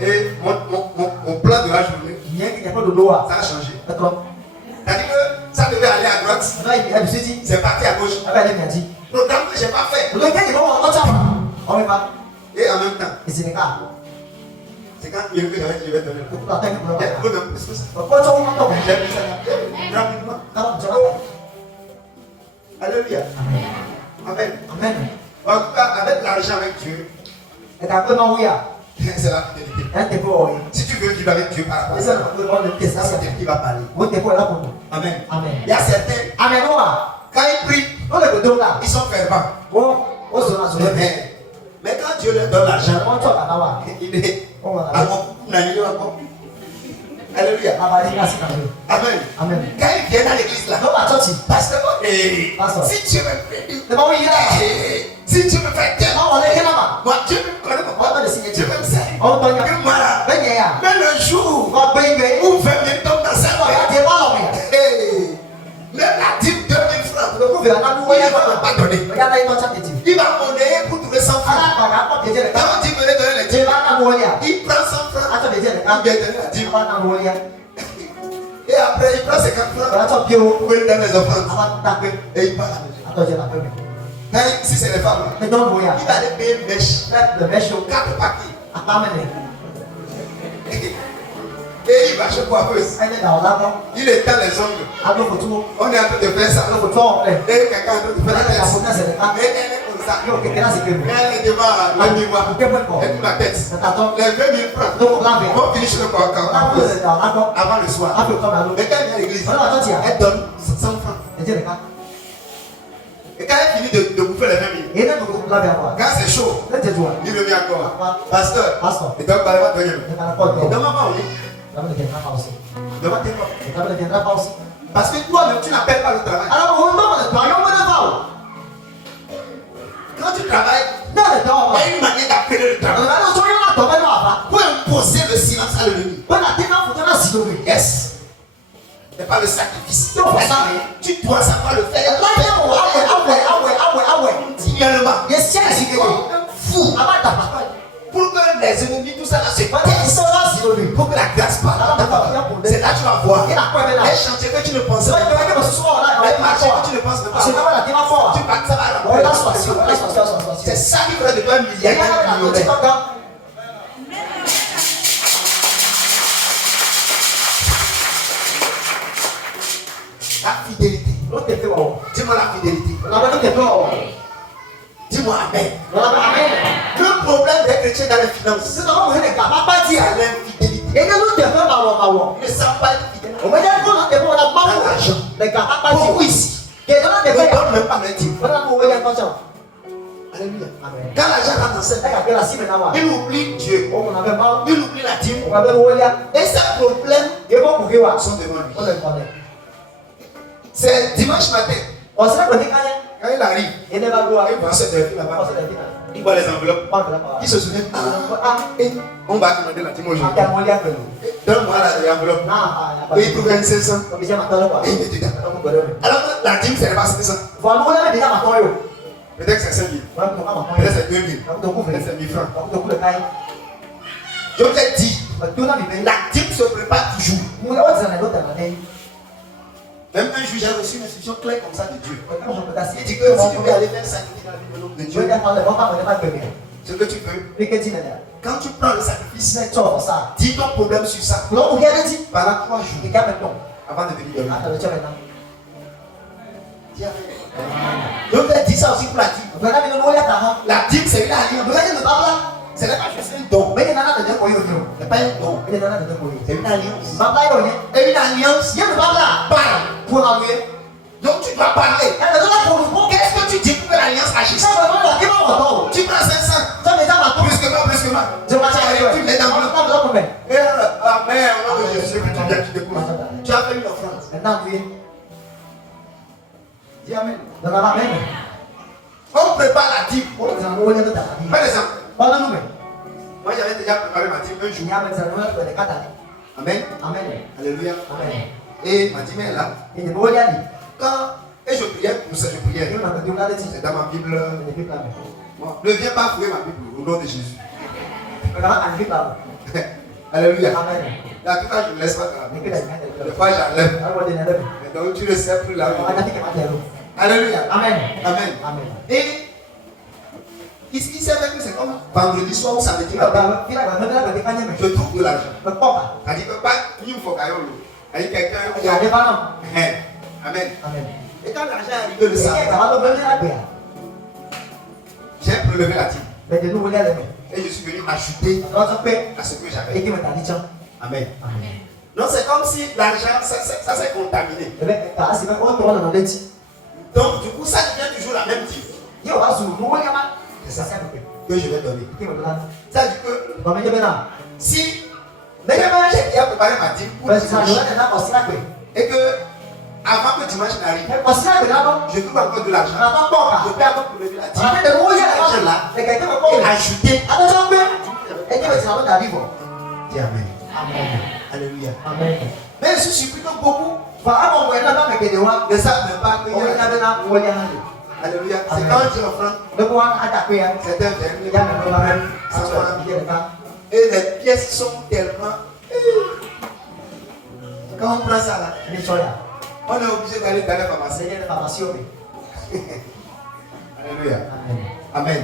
Et mon plan de la journée, ça a changé. C'est-à-dire que ça devait aller à droite. C'est parti à gauche. Programme que je n'ai pas fait. Et en même temps, c'est quand il y a que je vais donner. Alléluia. Amen. En tout cas, avec l'argent avec Dieu, c'est la fidélité. Si tu veux vivre avec Dieu par rapport à ça, c'est Dieu qui va parler. Amen. Il y a certains, quand ils prient, ils sont fervents. Mais quand Dieu leur donne l'argent, il est Alléluia. Amen. Quand ils viennent à l'église là, parce que si Dieu me fait, si Dieu me fait moi Dieu me connaît pas. Dieu me sait. Mais le jour où 20 000 tombent dans sa main, même la dîme 2 000 francs, il ne va pas donner. Il va monnayer pour trouver 100 francs. Quand on dit venez donner les dîmes, il prend 100 francs. Il vient donner la dîme. Et après il prend 50 francs pour lui donner les offrandes. Et il part à la maison. Si c'est les femmes, il va aller payer une mèche. 4 paquets. Et il va chez coiffeuse. Il étend les ongles. On est en train de faire ça. Et quelqu'un est en train de faire la tête. Et elle est comme ça. Elle est devant le miroir. Et puis ma tête. Les 20 000 francs. On finit chez le coiffeuse avant le soir. Mais quand elle vient à l'église, elle donne 100 francs. Et quand elle finit de bouffer les 20 000, quand c'est chaud, il revient encore. Pasteur, et donc, va donner. Et donc, maman, oui. Parce que toi-même, tu n'appelles pas le travail. Quand tu travailles, il y a une manière d'appeler le travail. Pour imposer le silence à l'ennemi. Yes. Ce n'est pas le sacrifice. Tu dois savoir le faire. Continuellement. Fou. Pour que les ennemis, tout ça là se taisent. Pour que la grâce parle. C'est là que tu vas voir. Les chantiers que tu ne penses pas. Les marchés que tu ne penses pas. Tu vas ça va. C'est ça qui ferait de toi un milliardaire. La fidélité. Dis-moi la fidélité. Dis-moi Amen. Le problème des chrétiens dans les finances, c'est l'infidélité. Ils ne savent pas être fidèles. Beaucoup ici ne donnent même pas le Dieu. Alléluia. Quand l'argent rentre dans cette il oublie Dieu. Il oublie la dîme. Et ces problèmes sont devant lui. C'est dimanche matin. Quand il arrive, il voit cette fille là-bas. Il voit les enveloppes. Il se souvient. On va demander la dîme aujourd'hui. Donne-moi l'enveloppe. Et il trouve 2500. Et il met dedans. Alors que la dîme, c'est pas 500. Peut-être que c'est 5 000. Peut-être que c'est 2 000. Peut-être que c'est 1000 francs. Je vous ai dit, la dîme se prépare toujours. Même un juge a reçu une instruction claire comme ça de Dieu. Il dit que si tu veux aller faire sacrifice dans la vie de l'homme de Dieu, ce que tu peux, quand tu prends le sacrifice, dis ton problème sur ça. Pendant 3 jours avant de venir dormir. Donc il a dit ça aussi pour la dîme. La dîme c'est une alliance. Ce n'est pas juste un don. Ce n'est pas un don. C'est une alliance. Et une alliance parle pour l'enlever. Donc tu dois parler. Qu'est-ce que tu dis pour que l'alliance agisse? Tu prends 500. Plus que moi. Tu mets dans l'enveloppe. Amen. Tu as fait une offrande. Dis Amen. On prépare la dîme. Par exemple, moi j'avais déjà préparé ma dîme un jour. Amen. Alléluia. Et ma dîme est là. Et je priais pour ça, je priais. C'est dans ma Bible. Ne viens pas fouiller ma Bible au nom de Jésus. Alléluia. La plupart, je ne laisse pas dans la main. Des fois, j'enlève. Et donc, tu le sais plus là. Alléluia. Amen. Amen. Amen. Et il savait que c'est comme vendredi soir ou samedi matin. Je trouve de l'argent. C'est-à-dire que pas une fois qu'il y a quelqu'un. Amen. Amen. Et quand l'argent est arrivé le samedi, j'ai prélevé la dîme. Et je suis venu ajouter à ce que j'avais. Amen. Donc c'est comme si l'argent, ça s'est contaminé. Donc du coup, ça devient toujours la même dîme. C'est ça que je vais donner. Ça dit que si j'ai préparé ma dîme pour dimanche, et que avant que dimanche n'arrive, je trouve encore de l'argent, je peux encore prélever la dîme et ajouter. Dis Amen. Alléluia. Mais je suis surpris que beaucoup ne savent même pas que Alléluia. C'est quand tu offres, c'est un verre. Et les pièces sont tellement. Quand on prend ça là, on est obligé d'aller dans la pharmacie. Alléluia. Amen.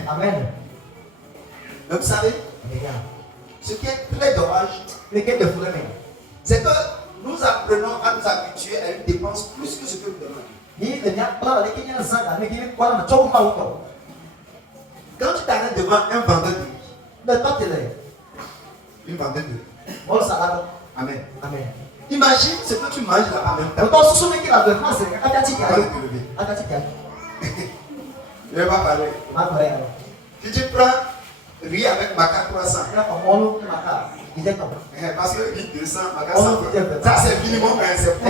Donc vous savez, ce qui est très dommage, c'est que nous apprenons à nous habituer à une dépense plus que ce que nous donnons. Quand tu t'arrêtes devant un vendeur de riz, une vendeuse de riz. Amen. Imagine ce que tu manges là en même temps. Je ne vais pas parler. Si tu prends riz avec maca 300, parce que riz 200, maca 100, ça c'est minimum, c'est pour.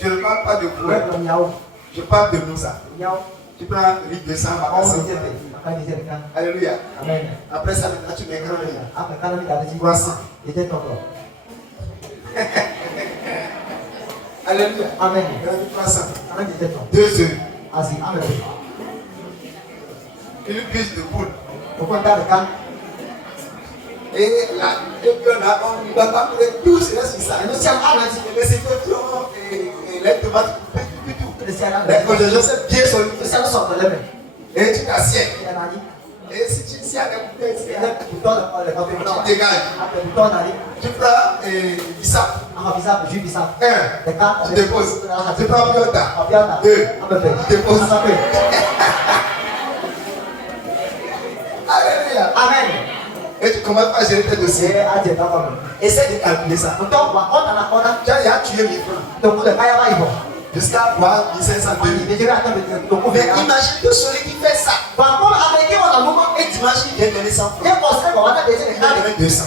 Je ne parle pas de poulet. Je parle de nous ça. Tu prends riz 200, maca 100. Alléluia. Après ça, maintenant tu mets 300. Alléluia. Amen. 300. 2 œufs. Une cuisse de poule. Et là, et puis on ne doit pas prendre tout cela sur ça. Et c'est tout. Et les tomates, tout. Les congélations, c'est bien solide. Et tu t'assieds. Et si tu y a des bouteilles, tu dégages. Tu prends bissap. Tu déposes. Tu prends biota. 2. Tu déposes. Alléluia. Amen. Et tu commences à gérer tes dossiers. Essaye de calculer ça. Tu as tué 1000 francs. Jusqu'à avoir 1500 2 000. Mais imagine que celui qui fait ça. Et dimanche, il vient donner 100 francs. Il va donner 200.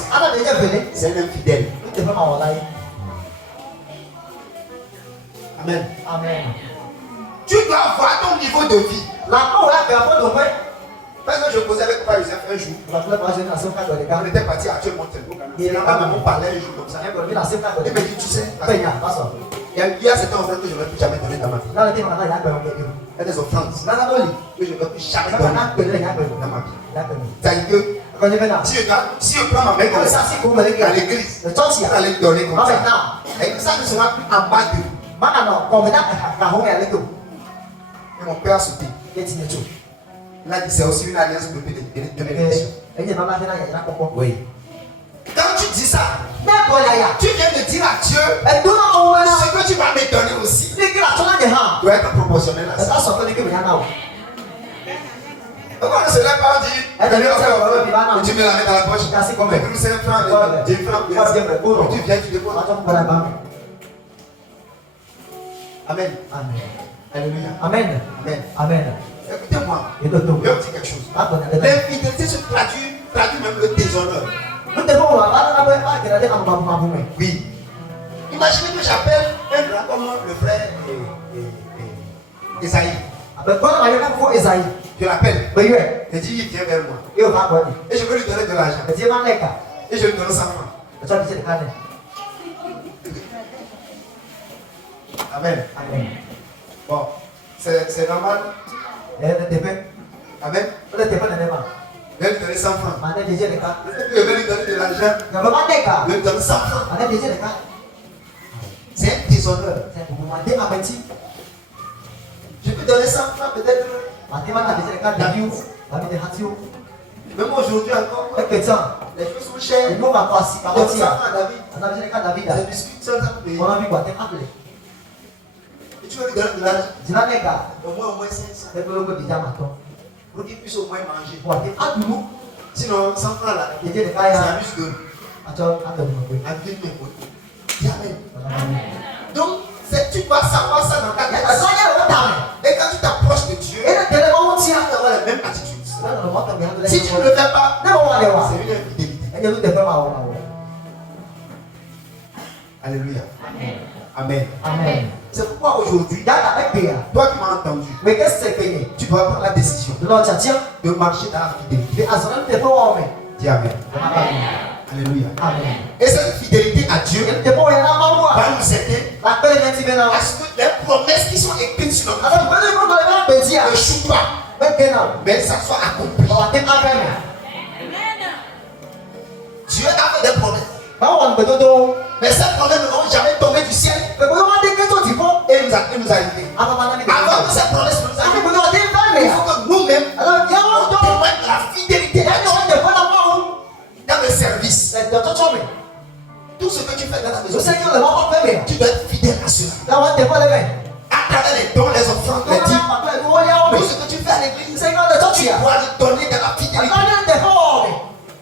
C'est un infidèle. Amen. Tu dois avoir ton niveau de vie. Parce que je causais avec Papa Joseph un jour. On était parti à tuer Montelbo. Ma maman parlait un jour comme ça. Elle me dit, tu sais, il y a certains offrandes que je ne vais plus jamais donner dans ma vie. Il y a des offrandes que je ne vais plus jamais donner dans ma vie. C'est-à-dire que si je prends ma main comme ça, à l'église, je vais aller donner comme ça. Et ça ne sera plus en bas de. Et mon père a sauté. Il a dit c'est aussi une alliance de bénédiction. Oui. Quand tu dis ça, tu viens de dire à Dieu ce que tu vas me donner aussi doit être proportionnel à ça. Pourquoi on ne se lève pas et dit tu mets la main dans la poche, mais c'est un franc, 10 francs, tu viens, tu déposes. Amen. Alléluia. Amen. Écoutez-moi, je vais vous dire quelque chose. L'infidélité se traduit même le déshonneur. Oui. Imaginez que j'appelle un grand comme le frère Esaïe. Je l'appelle. Je dis, il vient vers moi. Et je veux lui donner de l'argent. Et je lui donne 100 francs. Amen. Bon, c'est normal. Amen. Je vais lui donner 100 francs. Mana dia je dekat. Je vais lui donner de l'argent. Yang berapa dekat? Je lui donne 100 francs. Mana dia je dekat. C'est un déshonneur. Saya buku mati apa sih? Je peux donner 100 francs peut-être. Mati mana dia je dekat review. Tapi dia hasil. Même aujourd'hui encore, Kerja. les choses sont chères. Ilmu apa sih? Apa Donc sih? 100 francs David. Mana dia dekat David dah. Les biscuits, ça va payer. Orang bi buat apa le? Et tu vas lui donner de l'argent. Jinak dekat. Au moins 500. Dia perlu ke bijak mato. Pour qu'il puisse au moins manger. Buat apa dulu? Sinon, 100 francs là, Dia je dekat c'est ya. un muscle. Atau ada dulu ke? Avec mes potes. Amen. Donc, tu dois savoir ça dans ta Ya, tête. saya orang tahu. Et quand tu t'approches de Dieu, Ini dia mau tu siap. vas avoir la même attitude. Kalau mau tak biar Si tu ne le fais pas, dia mau lewat. c'est une infidélité. Dia lu dia mau. Alléluia. Amen. Amen. C'est pourquoi aujourd'hui, Dia tak baik dia. toi qui m'as entendu, Mereka sekali. tu dois prendre la décision Lo cacian. de marcher dans la fidélité. Di asalan dia mau me. Dis Amen. Alléluia. Amen. Et cette fidélité à Dieu Dia mau yang mau buat. va nous aider Lakbel yang si bena. à ce que les promesses qui sont écrites sur notre Ada beli pun boleh nak bezi vie ya. ne échouent pas, Bagaimana? mais ça soit accompli. Bawa tim apa ni? Dieu a fait des promesses, Bawa betul tu. mais ces promesses ne vont jamais tomber du ciel Betul mana dia tu tipu? et nous arriver. Apa mana ni? Avant que ces promesses nous Tapi arrivent, betul tim il mana? faut que nous-mêmes Ada yang on tu. témoigne de la fidélité à Yang Dieu orang dia pernah mau. dans le service. Dia tu cuma. Tout ce que tu fais dans ta maison, Dosa yang lemak apa ni? tu dois être fidèle à cela. Lawan dia boleh ni. À travers les dons, les offrandes, les Kau dîmes, nak apa? Kau yang tout ni. ce que tu fais à l'église, Saya kau dah tu cuci ya. dois le donner dans la fidélité. Ada dia mau ni.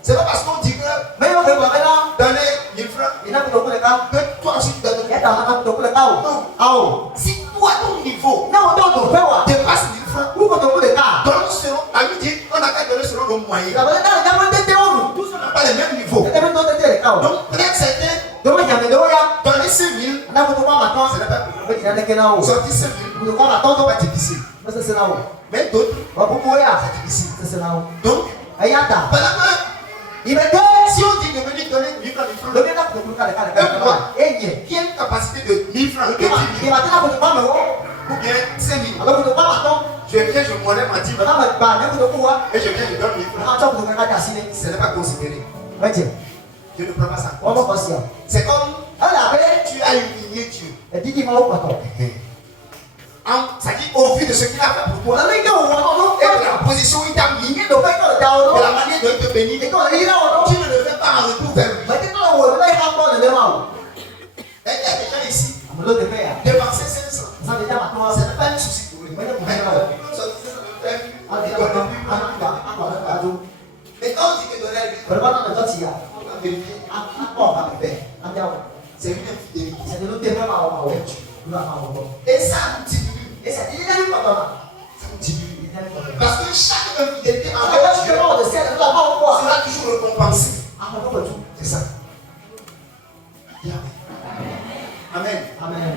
C'est pas parce qu'on dit que Memang dia buat mana? donner 1000 francs, Ina betul boleh kau. que toi aussi tu dois donner. Ya tak akan betul boleh kau. Au. Si toi, ton niveau Nak betul tu pewa. dépasse 1000 francs, Kau betul boleh kau. donne selon, à lui dire, on n'a qu'à donner selon nos moyens. Tak boleh tak? Jangan dia tahu. Tous on n'a pas les mêmes niveaux. Kita betul dia kau. Donc, peut-être certains, Dua jam dia ya. donner 5000, Anak betul mama tu. ce n'est pas Apa dia nak kena au? sortir 5000, Betul mama tu tu. c'est pas difficile. Masa senau. Mais d'autres, Apa pun ya? c'est difficile. Senau. Donc, Ayata. pendant que Ibadah. si on dit de venir donner 1000 francs, 1000 francs, Lebih nak betul kali. Enye. qui a une capacité de 1000 francs, de 10 000, Dia mati nak betul mama. ou bien 5000, Kalau betul mama tu. je viens, je monnaie ma dîme, Pertama banyak betul kuat. et je viens, je donne 1000 francs. Macam betul mereka sini. Ce n'est pas considéré. Macam. Je ne prends pas ça. Apa pasal? C'est comme Ada apa? tu as humilié Dieu. Jadi dia mau apa tu? Ça dit au vu de ce qu'il a fait pour toi Lalu kau orang et de la position où il t'a mis, ini dopai kau tahu. de la manière dont il te bénit, Itu lagi dah. tu ne le fais pas en retour vers lui. Berarti kalau orang lain hamba dia mau. Et il y a des gens ici, Belum dia ya. dépenser 500, Sampai dia mak ce n'est pas un souci pour lui. Banyak Mais bukan. on Ada donne apa? Anak aduh. Et quand on dit que donner à l'église, Berapa nak cuci ya? on va vérifier. Apa apa faire? Anda C'est une infidélité. saya dulu dia mau mau. Dua mau. Et ça nous diminue. Saya ini kan apa? Ça nous diminue. Ini kan apa? Parce que chaque infidélité Kalau envers kita Dieu mau ada saya dah mau buat. sera toujours récompensée. Apa tu betul? C'est ça. Dis Amen. Amin.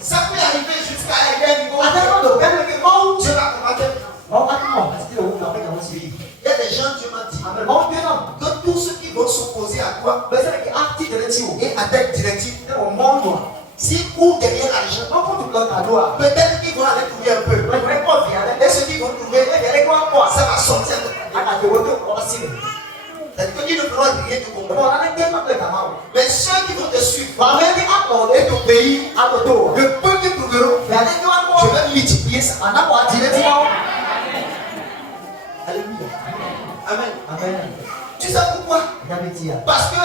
Ça peut arriver jusqu'à un niveau. Ada kau tu kan lagi mau. Dieu va combattre. Mau kan mau. Pasti dia mau apa yang mesti. Il y a des gens, Dieu m'a dit, Amin. Mau dia nak. que tous ceux qui vont s'opposer à toi Biasa lagi aktif dengan cium. et à ta directive, Dia mau mau. s'ils courent derrière l'argent, Mau pun tu belum ada. peut-être qu'ils vont aller trouver un peu. Mereka dia ada. Et ce qu'ils vont trouver, Dia kuat kuat. ça va sortir de ta Akan dia waktu orang sini. C'est-à-dire qu'ils ne feront rien de Kalau comprendre. orang dia tak boleh mau. Mais ceux qui vont te suivre Bagaimana dia apa et dia? t'obéir, Apa tu? le peu qu'ils trouveront, Dia ada kuat je kuat. vais multiplier ça. Anak kuat dia dia mau. Alléluia. Amen. Amin. Tu sais pourquoi? Dia dia. Parce que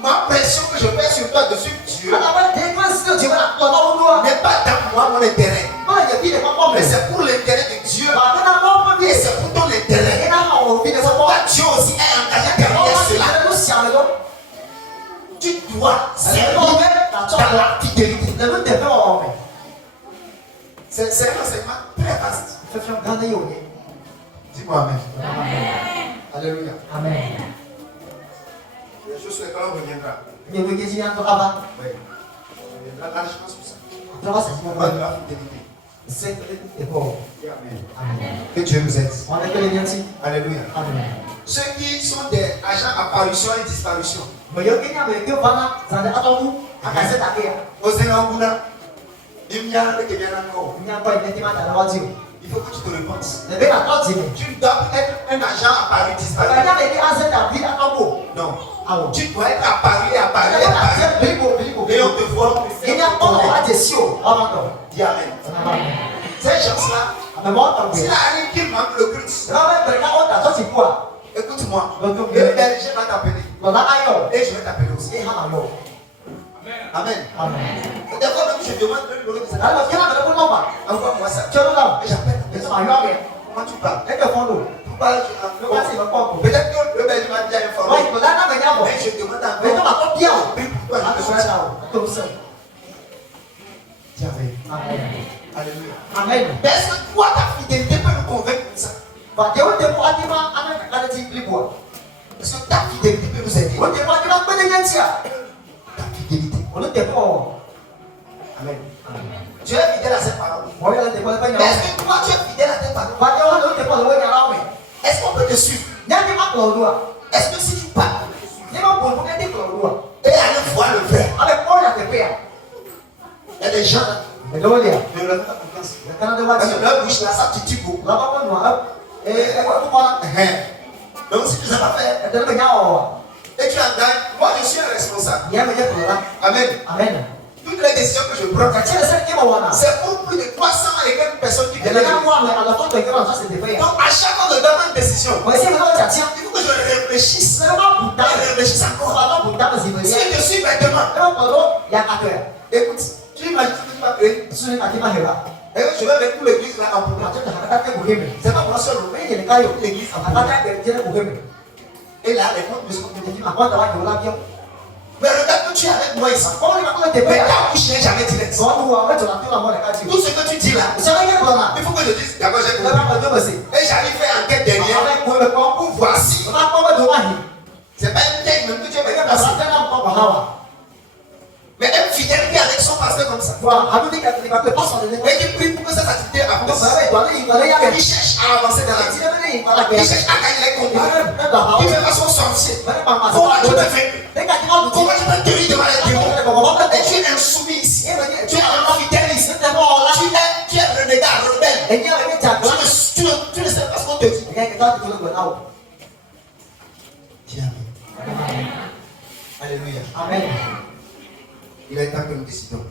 ma pression que je fais sur toi de suivre Dieu Apa dia kan sih dia nak kuat mau dua. n'est pas dans moi mon intérêt, Mana dia tidak apa mais apa. c'est pour l'intérêt de Dieu Bahkan nak mau apa et dia? c'est pour ton intérêt. Dia nak mau dia C'est apa? pourquoi Dieu aussi est engagé derrière Orang cela. dia tu siang itu. Tu dois servir Kalau dia tak dans cocok. la fidélité. Dia pun dia mau. C'est un enseignement très vaste. Fefem kan dia ni. Dis-moi Amen. Alléluia. Amin. Les choses sur lesquelles on reviendra. Ni begini yang tu apa? Oui. On reviendra largement sur ça. Terus saya On parle de la fidélité. c'est bon. Dis Amen. Amin. Que Dieu nous aide. On a que les nanti. Alléluia. Amin. Ceux qui sont des agents apparition et disparition. Bayangin mereka bana sana atau tu akan sedap ya. Osez-le en Bouddha. Il y a un qui vient encore. Ini apa yang nanti mata ada wajib. Il faut que tu te repenses. Le bien à toi, Tu dois être un agent apparu disparu. Non. Tu dois être apparu et apparu et apparu. Et on te voit. Dis Amen. Ces gens-là, s'il arrive qu'il manque le Christ, écoute-moi. Le berger va t'appeler. Et je vais t'appeler aussi. Amen. Des fois même je demande le numéro de cette envoie-moi ça. Et j'appelle. Comment tu parles? Peut-être que le berger m'a déjà informé. Mais je demande encore. Pourquoi je te soutiens? Dis Amen. Alléluia. Amen. Est-ce que toi, ta fidélité peut nous convaincre de ça? Est-ce que ta fidélité peut nous aider? Ta fidélité. Amen. Tu es fidèle à cette parole. Est-ce que toi, tu es fidèle à tes paroles? Est-ce qu'on peut te suivre? Est-ce que si tu parles et aller voir le frère, il y a des gens là, ne leur font pas confiance. Parce que leur bouche là, ça titube beaucoup. Donc si tu ne sais pas faire, et tu en gagnes, moi je suis un responsable. Amen. Toutes les décisions que je prends, c'est pour plus de 300 et quelques personnes qui viennent. Donc à chaque fois que je donne une décision, il faut que je réfléchisse. Je réfléchisse encore. Si je suis maintenant, écoute, tu imagines que tu vas créer. Et je vais mettre toute l'église là en problème. C'est pas moi seul, mais l'église en problème. Et là, les gens me sont dit, mais regarde que tu es avec moi ici. Mais ta bouche n'est jamais directe. Tout ce que tu dis là, il faut que je dise d'abord j'ai compris. Et j'arrive faire enquête derrière pour voir si. C'est pas une tête même que tu es venu passer. Mais un fidèle qui est avec son pasteur comme ça. Et qui prie pour que cette activité avance. Il cherche à avancer dans la vie. Il cherche à gagner les combats. Il fait pas son sorcier. Comment tu peux faire? Comment tu peux tenir devant les démons? Et tu es insoumis ici. Tu es un fidèle ici. Tu es renégat, rebelle. Tu ne sais pas ce qu'on te dit. Dis Amen. Alléluia. Amen. Il est temps que nous décidons.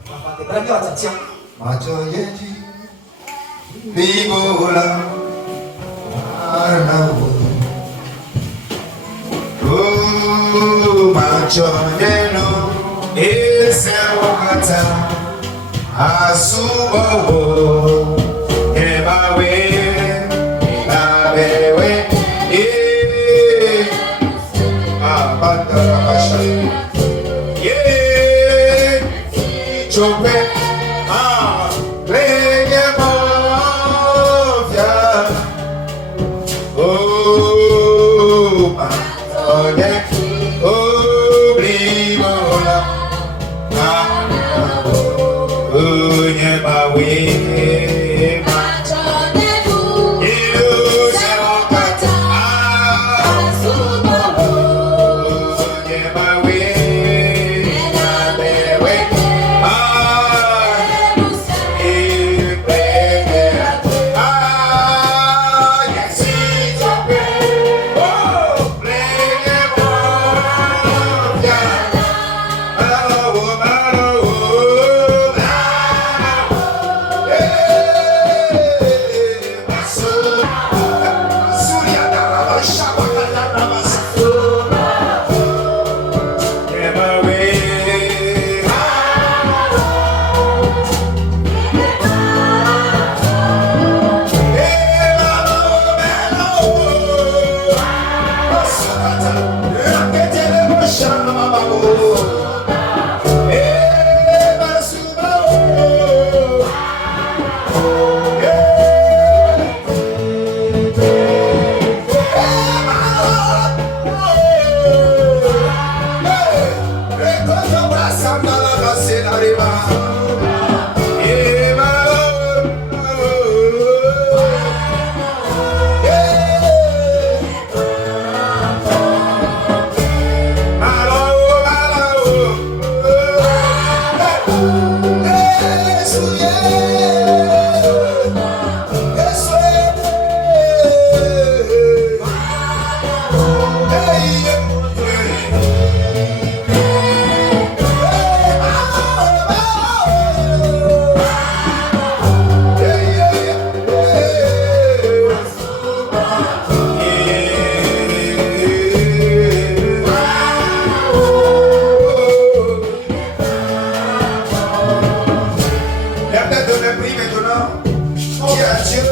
Dieu.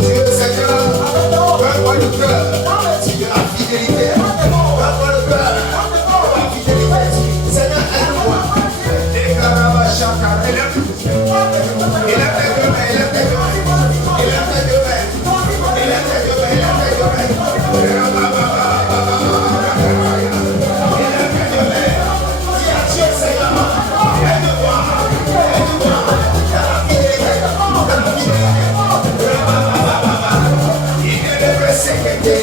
Dieu Seigneur, donne-moi le cœur de la fidélité. Donne-moi le cœur de la fidélité. Seigneur, aide-moi. Et Karabachaka, élève tes deux mains, élève tes deux mains, élève tes deux mains, élève tes deux mains, élève tes deux mains, élève tes deux mains. Élève tes deux mains. Dis à Dieu Seigneur, aide-moi, aide-moi. Dans la fidélité, dans la fidélité. Il est le secrétaire.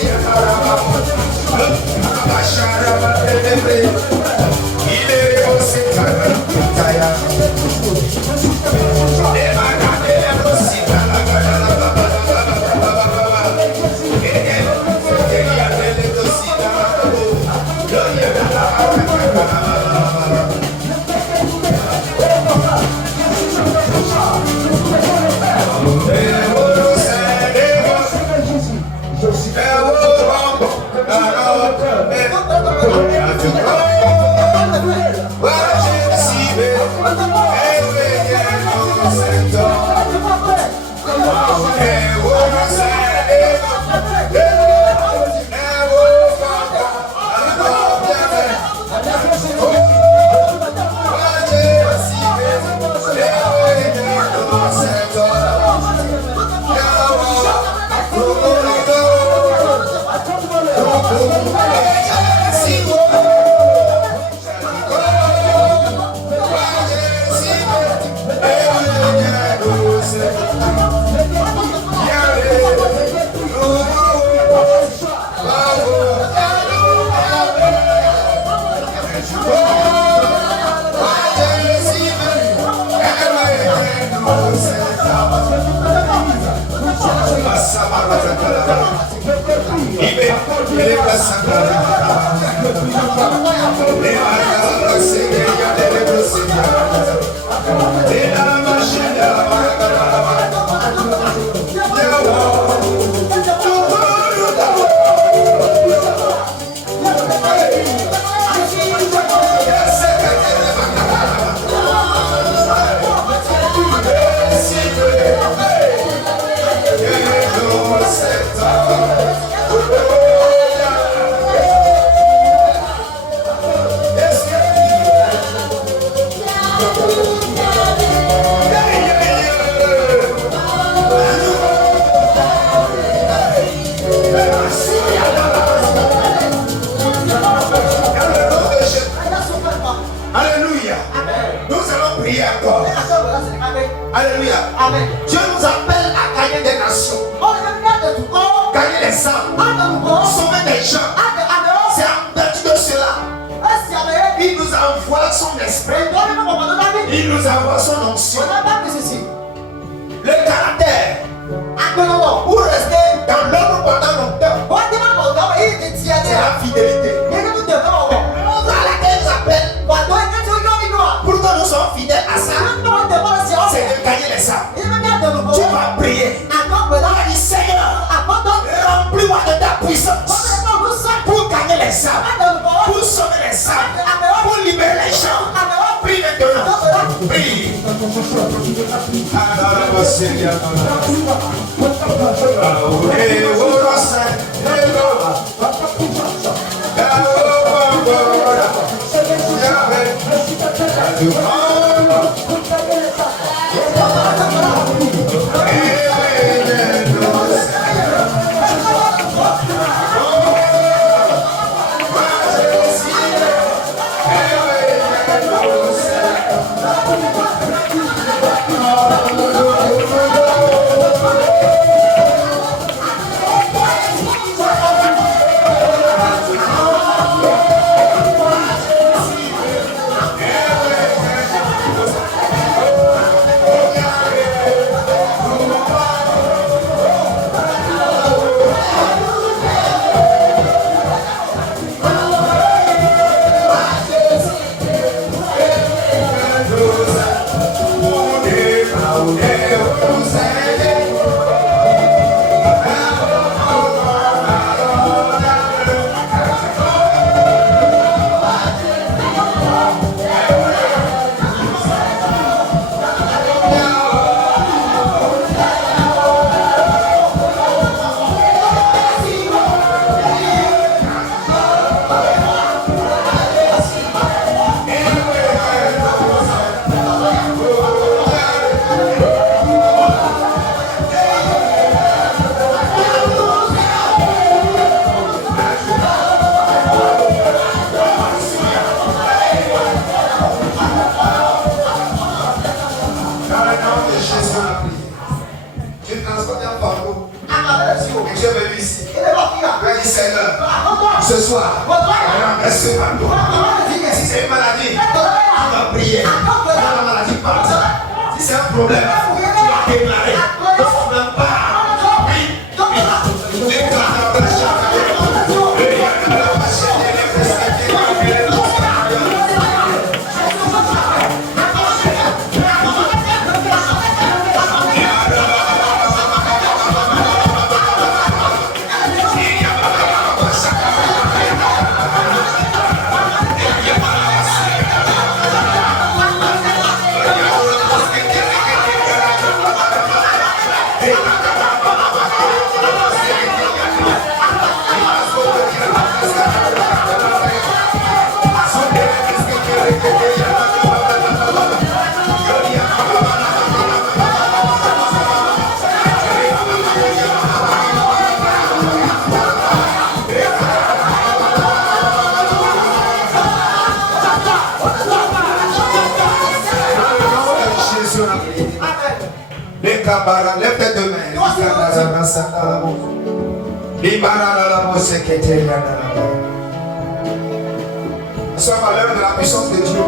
Seigneur, ce soir, renverse ma gloire. Si c'est une maladie, tu vas prier. Quand la maladie part, si c'est un problème, tu vas déclarer. Ne faut même pas. Lève tes deux mains. Nous sommes à l'heure de la puissance de Dieu.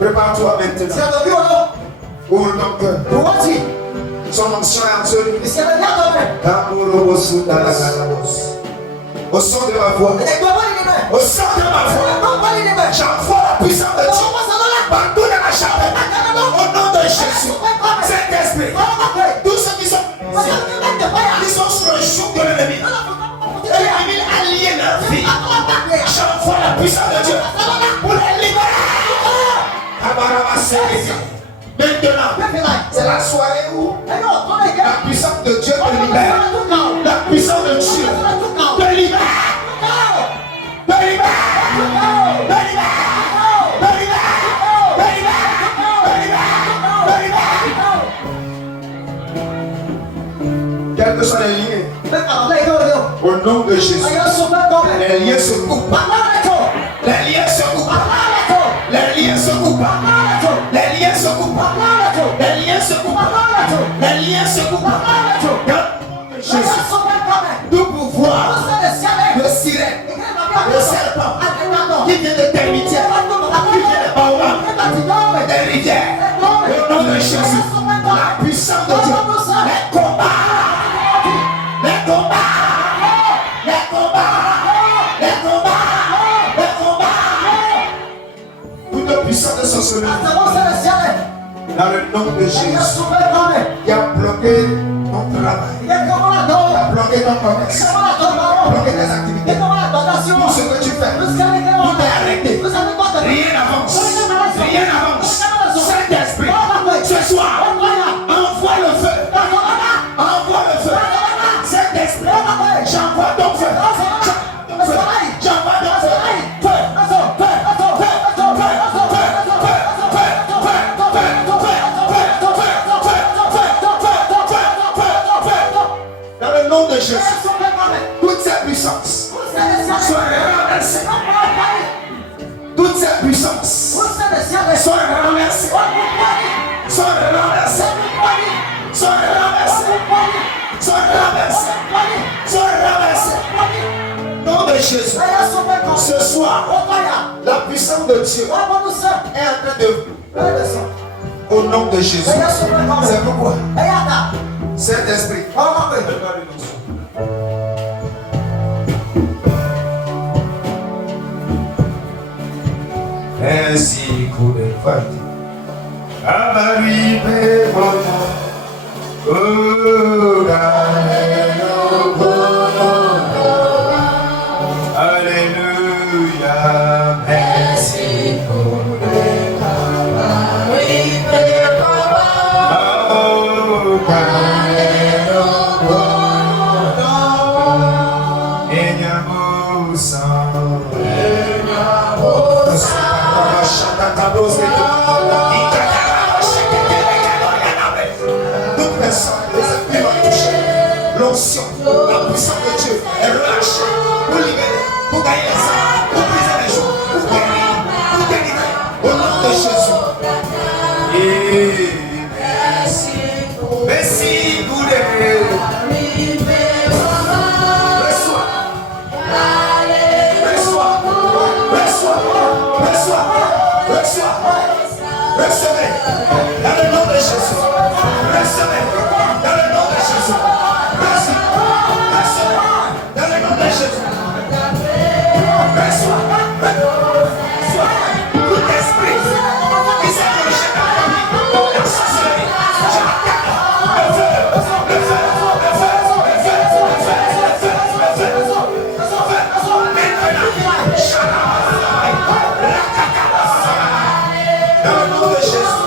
Prépare-toi maintenant. Ouvre ton cœur. Son onction est en celui. Au son de ma voix. Au son de ma voix. J'envoie la puissance de Dieu. Partout dans la chambre. Au nom de Jésus. Saint-Esprit. Tous ceux qui sont sur le joug de l'ennemi. Et l'ennemi a lié leur vie. J'envoie la puissance de Dieu pour les libérer. Maintenant, c'est la soirée où la puissance de Dieu te libère. La puissance de Dieu te libère. Te libère. Te libère. Quels que soient les liens, au nom de Jésus, les liens se coupent. Les liens se coupent. Les liens se coupent. Les liens se coupent. Les liens se coupent. Les liens se coupent. Jésus, tout pouvoir de sirène, de serpent, qui vient de tes litières, qui vient de Baobab, des rivières, au nom de Jésus, la puissance de Dieu, les combats. Les combats, les combats, les combats, les combats. Toute puissance de sorcellerie dans le nom de Jésus qui a bloqué ton travail, qui a bloqué ton commerce, qui a bloqué tes activités. Tout ce que tu fais, tout est arrêté. Rien n'avance, rien n'avance. Saint-Esprit, ce soir, envoie le feu, envoie le feu. Saint-Esprit, j'envoie ton feu. J'envoie ton feu. Dans le nom de Jésus, toutes ces puissances soient renversées. Toutes ces puissances soient renversées. Soient renversées. Soient renversées. Sois renversé. Sois renversé. Nom de Jésus. Ce soir, la puissance de Dieu est en train de au nom de Jésus. C'est pourquoi Saint-Esprit, ainsi coup de fête. Oh, Alléluia, merci pour les l'onction, la puissance de Dieu est relâchée pour libérer, pour gagner les âmes, pour briser les jours, pour guérir, pour délivrer, au nom de Jésus. Et merci pour les reçois. Recevez. Dans le nom de Jésus. Recevez. Dans le nom de Jésus. Recevez. Dans le nom de Jésus. Reçois. Tout esprit qui s'est dirigé dans ta vie, la sorcellerie, je l'attaque. Le feu. Dans le nom de Jésus.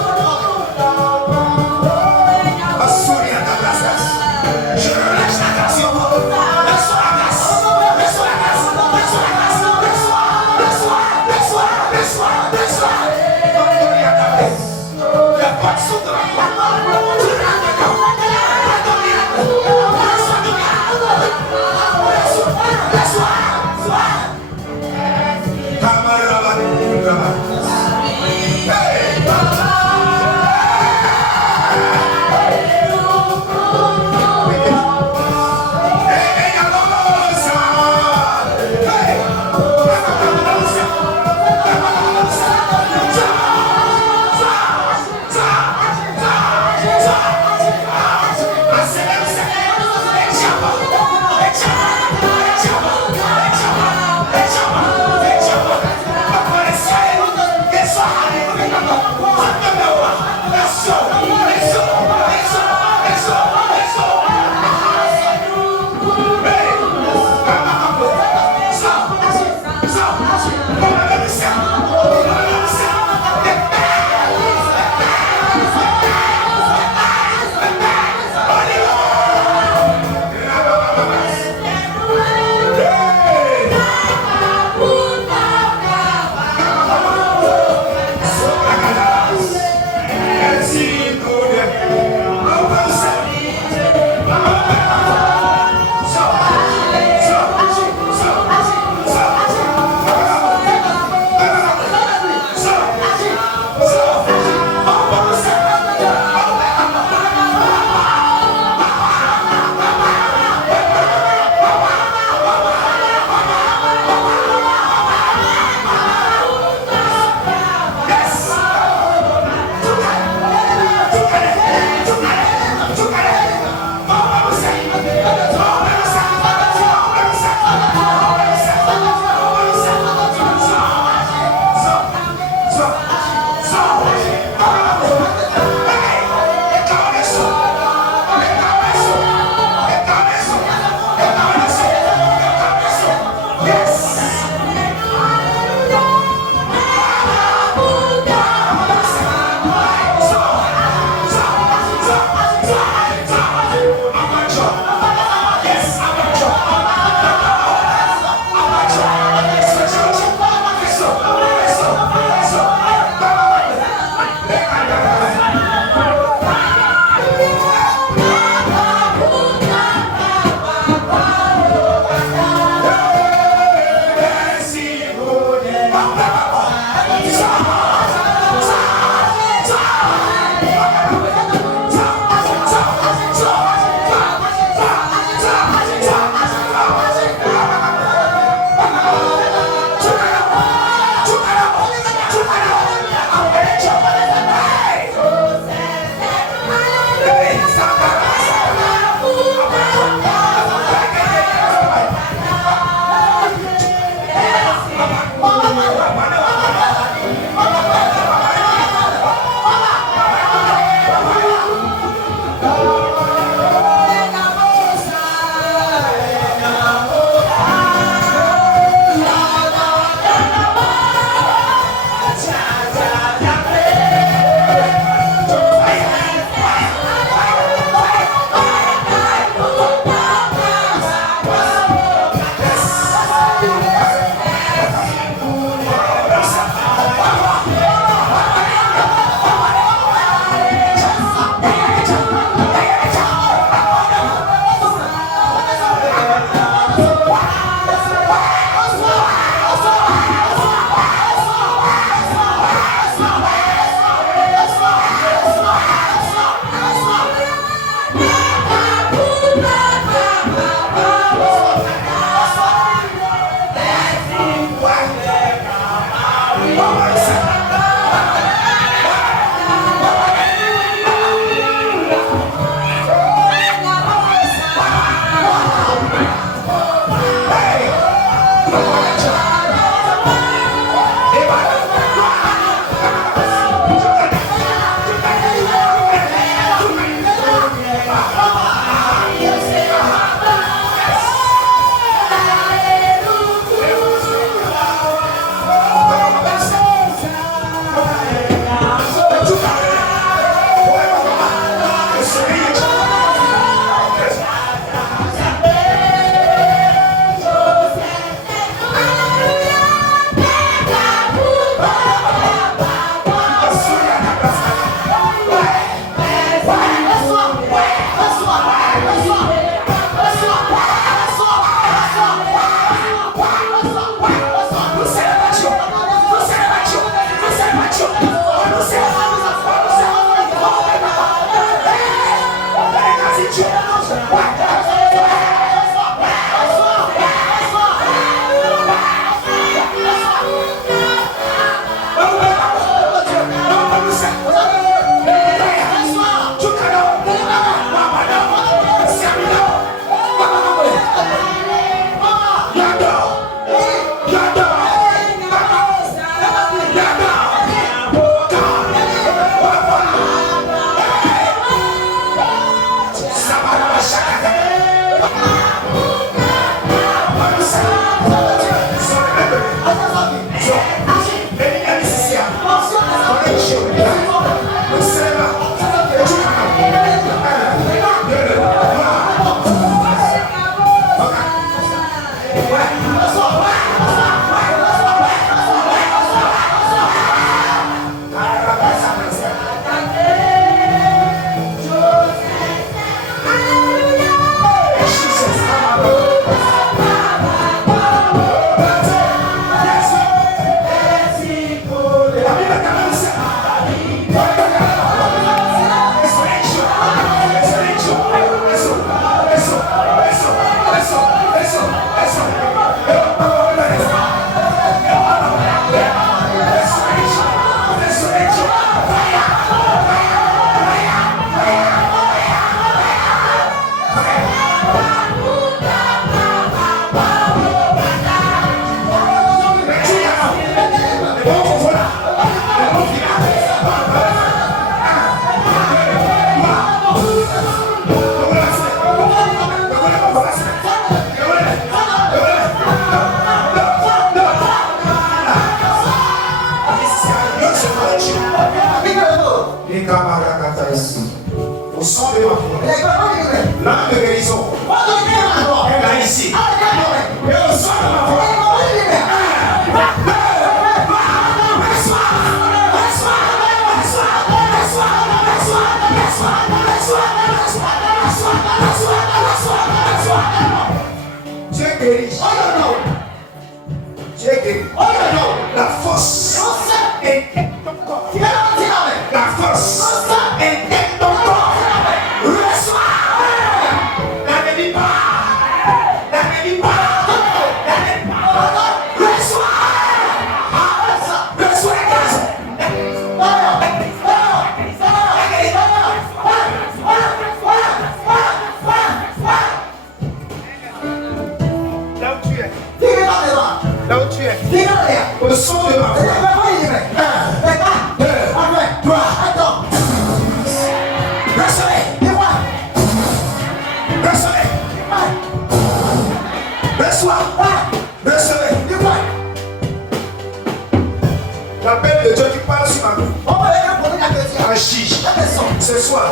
Ce soir,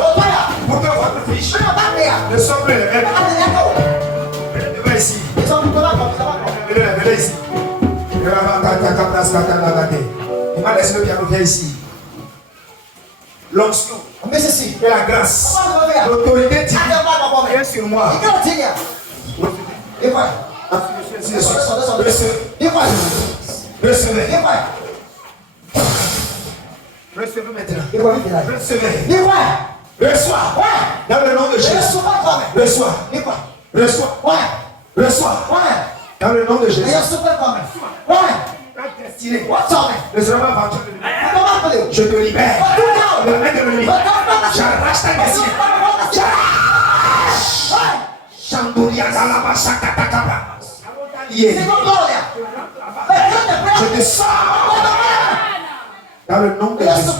pour que votre fiche ne soit plus les mêmes. Venez ici. Venez ici. Il m'a laissé le piano, viens ici. L'onction, et la grâce, l'autorité divine vient sur moi. Recevez. Recevez maintenant. Recevez. Reçois. Dans le nom de Jésus. Reçois. Reçois. Dans le nom de Jésus. Ta destinée ne sera pas vendu de lui. Je te libère. De la main de l'ennemi. J'arrache ta destinée. J'arrache. Chandouria Galaba Shakatakaba. Je te sors. Dans le nom de Jésus.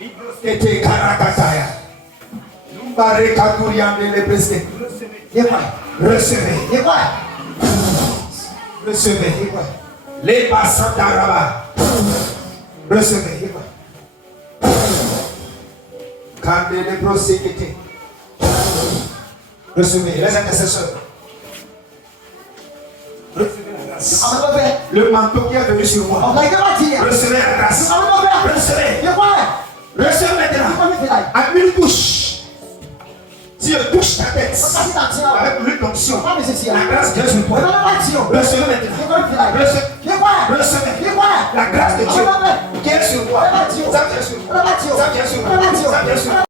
Libroskete Karakataya. Lumbare Katurian de Lebreste. Recevez. Recevez. Les passants d'Araba. Recevez. Quand les proséqués. Recevez les intercesseurs. Recevez la grâce. grâce. Le manteau qui est venu sur moi. Recevez la grâce. Recevez. Recevez maintenant. À une touche. Si je touche ta tête avec l'huile d'onction, la grâce de Dieu sur toi. Recevez maintenant. Recevez. La grâce de Dieu qui est sur toi. Ça vient sur toi. Ça vient sur toi. Ça vient sur toi.